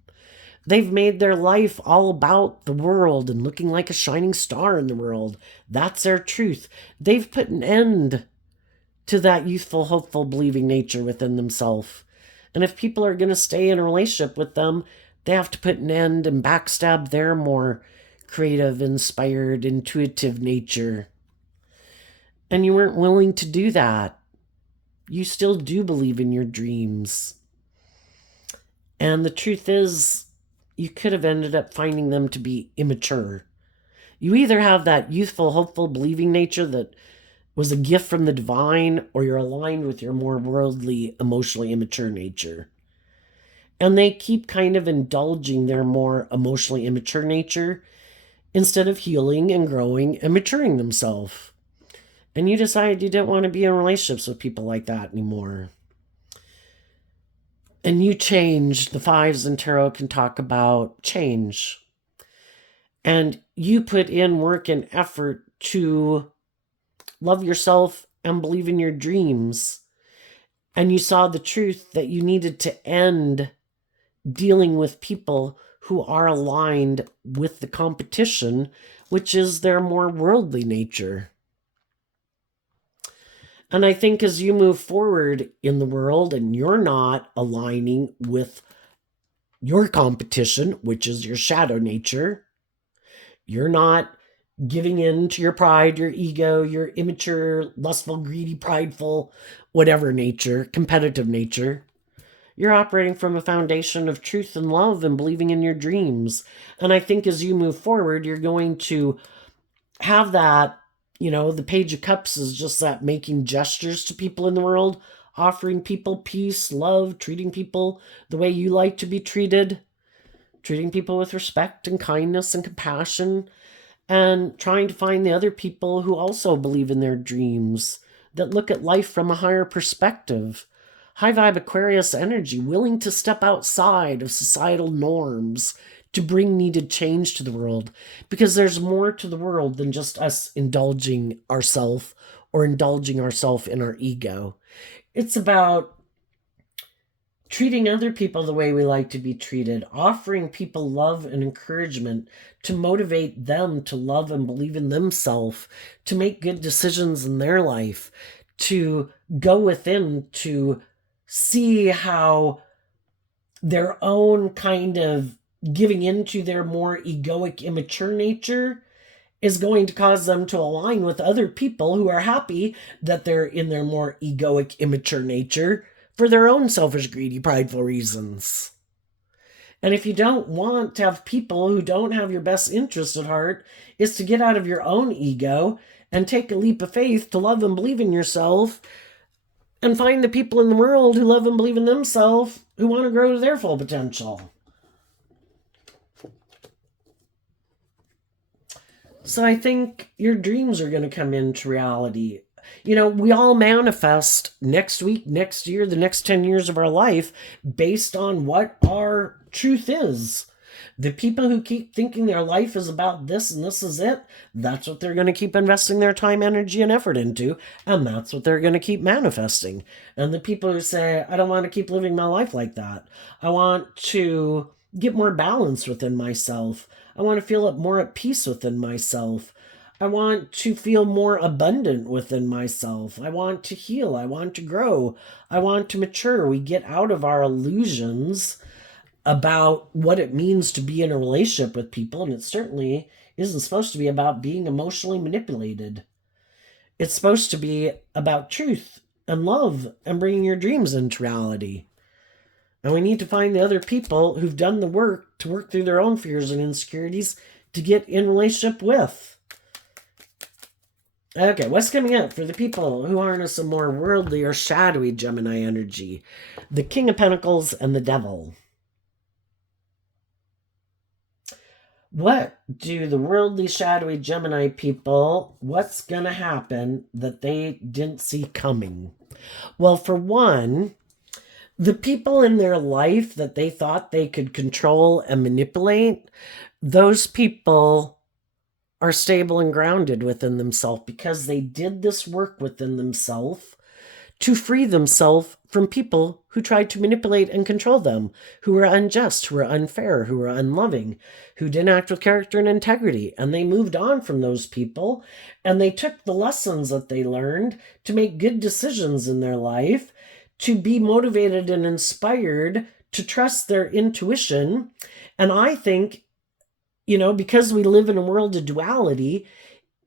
They've made their life all about the world and looking like a shining star in the world. That's their truth. They've put an end to that youthful, hopeful, believing nature within themselves. And if people are going to stay in a relationship with them, they have to put an end and backstab their more creative, inspired, intuitive nature. And you weren't willing to do that. You still do believe in your dreams. And the truth is, you could have ended up finding them to be immature. You either have that youthful, hopeful, believing nature that was a gift from the divine, or you're aligned with your more worldly, emotionally immature nature. And they keep kind of indulging their more emotionally immature nature instead of healing and growing and maturing themselves. And you decided you didn't want to be in relationships with people like that anymore. And you changed. The fives in tarot can talk about change. And you put in work and effort to love yourself and believe in your dreams. And you saw the truth that you needed to end dealing with people who are aligned with the competition, which is their more worldly nature. And I think as you move forward in the world and you're not aligning with your competition, which is your shadow nature, you're not giving in to your pride, your ego, your immature, lustful, greedy, prideful, whatever nature, competitive nature. You're operating from a foundation of truth and love and believing in your dreams. And I think as you move forward, you're going to have that, the Page of Cups is just that making gestures to people in the world, offering people peace, love, treating people the way you like to be treated, treating people with respect and kindness and compassion, and trying to find the other people who also believe in their dreams, that look at life from a higher perspective. High vibe Aquarius energy, willing to step outside of societal norms to bring needed change to the world, because there's more to the world than just us indulging ourselves or indulging ourselves in our ego. It's about treating other people the way we like to be treated, offering people love and encouragement to motivate them to love and believe in themselves, to make good decisions in their life, to go within, to see how their own kind of giving into their more egoic, immature nature is going to cause them to align with other people who are happy that they're in their more egoic, immature nature for their own selfish, greedy, prideful reasons. And if you don't want to have people who don't have your best interest at heart, is to get out of your own ego and take a leap of faith to love and believe in yourself and find the people in the world who love and believe in themselves who want to grow to their full potential. So I think your dreams are going to come into reality. We all manifest next week, next year, the next 10 years of our life based on what our truth is. The people who keep thinking their life is about this and this is it, that's what they're going to keep investing their time, energy, and effort into, and that's what they're going to keep manifesting. And the people who say, I don't want to keep living my life like that. I want to get more balance within myself. I want to feel more at peace within myself. I want to feel more abundant within myself. I want to heal. I want to grow. I want to mature. We get out of our illusions about what it means to be in a relationship with people, and it certainly isn't supposed to be about being emotionally manipulated. It's supposed to be about truth and love and bringing your dreams into reality. And we need to find the other people who've done the work to work through their own fears and insecurities to get in relationship with. Okay, what's coming up for the people who harness a more worldly or shadowy Gemini energy? The King of Pentacles and the Devil. What do the worldly, shadowy Gemini people, what's going to happen that they didn't see coming? Well, for one, the people in their life that they thought they could control and manipulate, those people are stable and grounded within themselves because they did this work within themselves to free themselves from people who tried to manipulate and control them, who were unjust, who were unfair, who were unloving, who didn't act with character and integrity. And they moved on from those people, and they took the lessons that they learned to make good decisions in their life, to be motivated and inspired, to trust their intuition. And I think, because we live in a world of duality,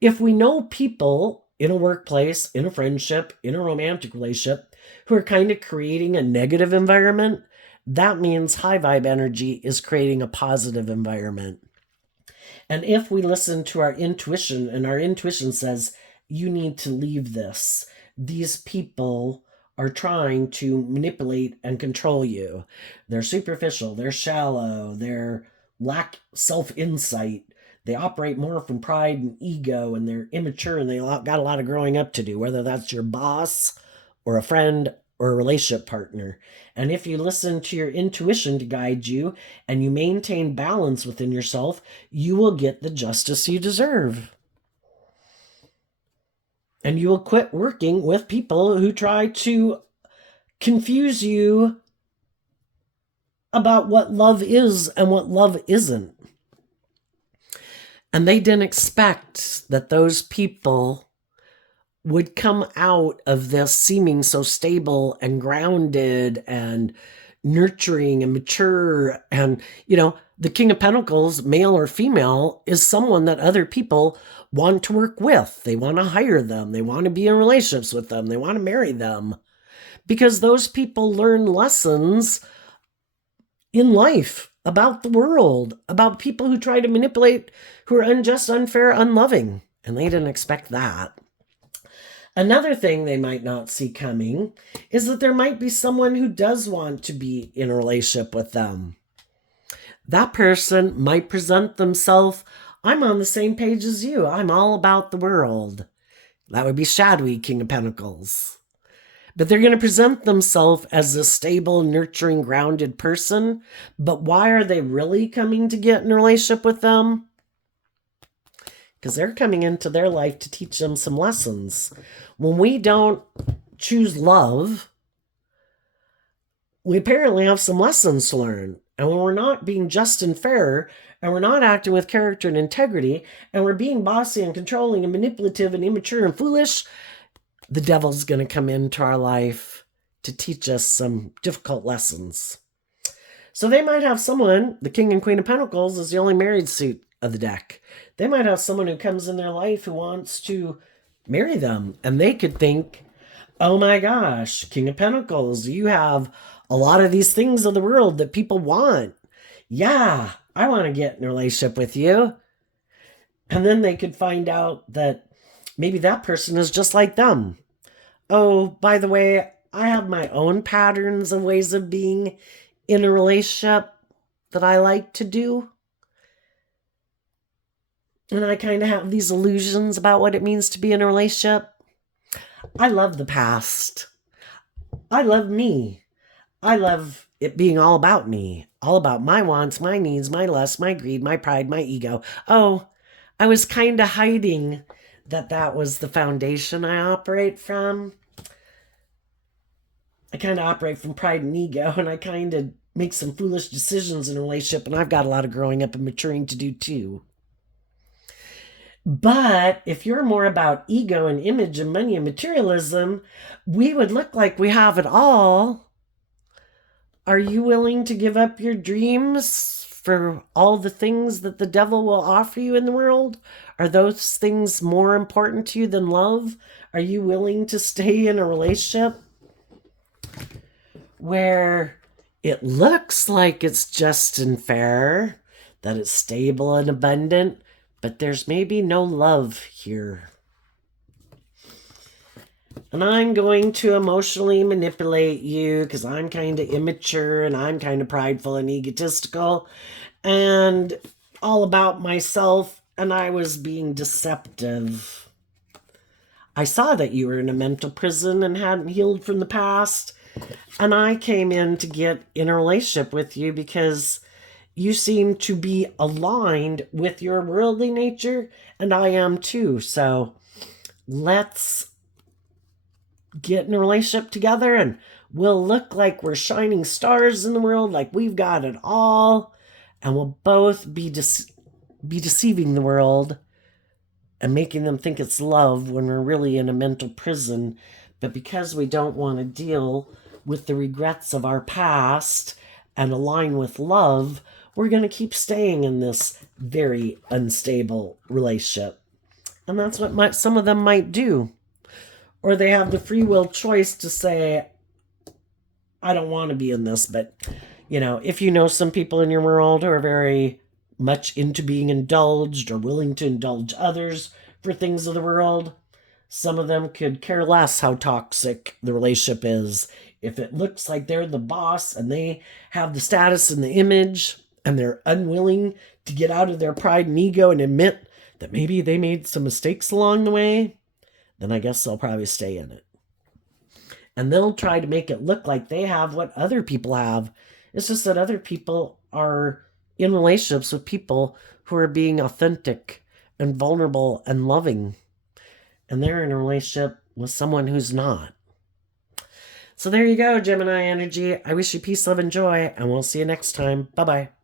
if we know people in a workplace, in a friendship, in a romantic relationship, who are kind of creating a negative environment, that means high vibe energy is creating a positive environment. And if we listen to our intuition, and our intuition says, you need to leave this, these people are trying to manipulate and control you. They're superficial, they're shallow, they're lack self insight. They operate more from pride and ego, and they're immature, and they got a lot of growing up to do, whether that's your boss or a friend or a relationship partner. And if you listen to your intuition to guide you and you maintain balance within yourself, you will get the justice you deserve. And you will quit working with people who try to confuse you about what love is and what love isn't. And they didn't expect that those people would come out of this seeming so stable and grounded and nurturing and mature. And, the King of Pentacles, male or female, is someone that other people want to work with. They want to hire them. They want to be in relationships with them. They want to marry them. Because those people learn lessons in life about the world, about people who try to manipulate, who are unjust, unfair, unloving. And they didn't expect that. Another thing they might not see coming is that there might be someone who does want to be in a relationship with them. That person might present themselves, I'm on the same page as you. I'm all about the world. That would be shadowy King of Pentacles. But they're going to present themselves as a stable, nurturing, grounded person. But why are they really coming to get in a relationship with them? Because they're coming into their life to teach them some lessons. When we don't choose love, we apparently have some lessons to learn. And when we're not being just and fair, and we're not acting with character and integrity, and we're being bossy and controlling and manipulative and immature and foolish, the devil's going to come into our life to teach us some difficult lessons. So they might have someone, the King and Queen of Pentacles is the only married suit of the deck. They might have someone who comes in their life who wants to marry them. And they could think, oh my gosh, King of Pentacles, you have a lot of these things of the world that people want. Yeah, I want to get in a relationship with you. And then they could find out that maybe that person is just like them. Oh, by the way, I have my own patterns and ways of being in a relationship that I like to do. And I kind of have these illusions about what it means to be in a relationship. I love the past. I love me. I love it being all about me. All about my wants, my needs, my lusts, my greed, my pride, my ego. Oh, I was kind of hiding that was the foundation I operate from. I kind of operate from pride and ego, and I kind of make some foolish decisions in a relationship, and I've got a lot of growing up and maturing to do too. But if you're more about ego and image and money and materialism, we would look like we have it all. Are you willing to give up your dreams for all the things that the devil will offer you in the world? Are those things more important to you than love? Are you willing to stay in a relationship where it looks like it's just and fair, that it's stable and abundant, but there's maybe no love here? And I'm going to emotionally manipulate you because I'm kind of immature and I'm kind of prideful and egotistical and all about myself, and I was being deceptive. I saw that you were in a mental prison and hadn't healed from the past, and I came in to get in a relationship with you because you seem to be aligned with your worldly nature, and I am too. So let's get in a relationship together and we'll look like we're shining stars in the world, like we've got it all, and we'll both be deceiving the world and making them think it's love when we're really in a mental prison. But because we don't want to deal with the regrets of our past and align with love, we're going to keep staying in this very unstable relationship. And that's what some of them might do. Or they have the free will choice to say, I don't want to be in this, but if you know some people in your world who are very much into being indulged or willing to indulge others for things of the world, some of them could care less how toxic the relationship is. If it looks like they're the boss and they have the status and the image and they're unwilling to get out of their pride and ego and admit that maybe they made some mistakes along the way, then I guess they'll probably stay in it. And they'll try to make it look like they have what other people have. It's just that other people are in relationships with people who are being authentic and vulnerable and loving. And they're in a relationship with someone who's not. So there you go, Gemini energy. I wish you peace, love, and joy, and we'll see you next time. Bye bye.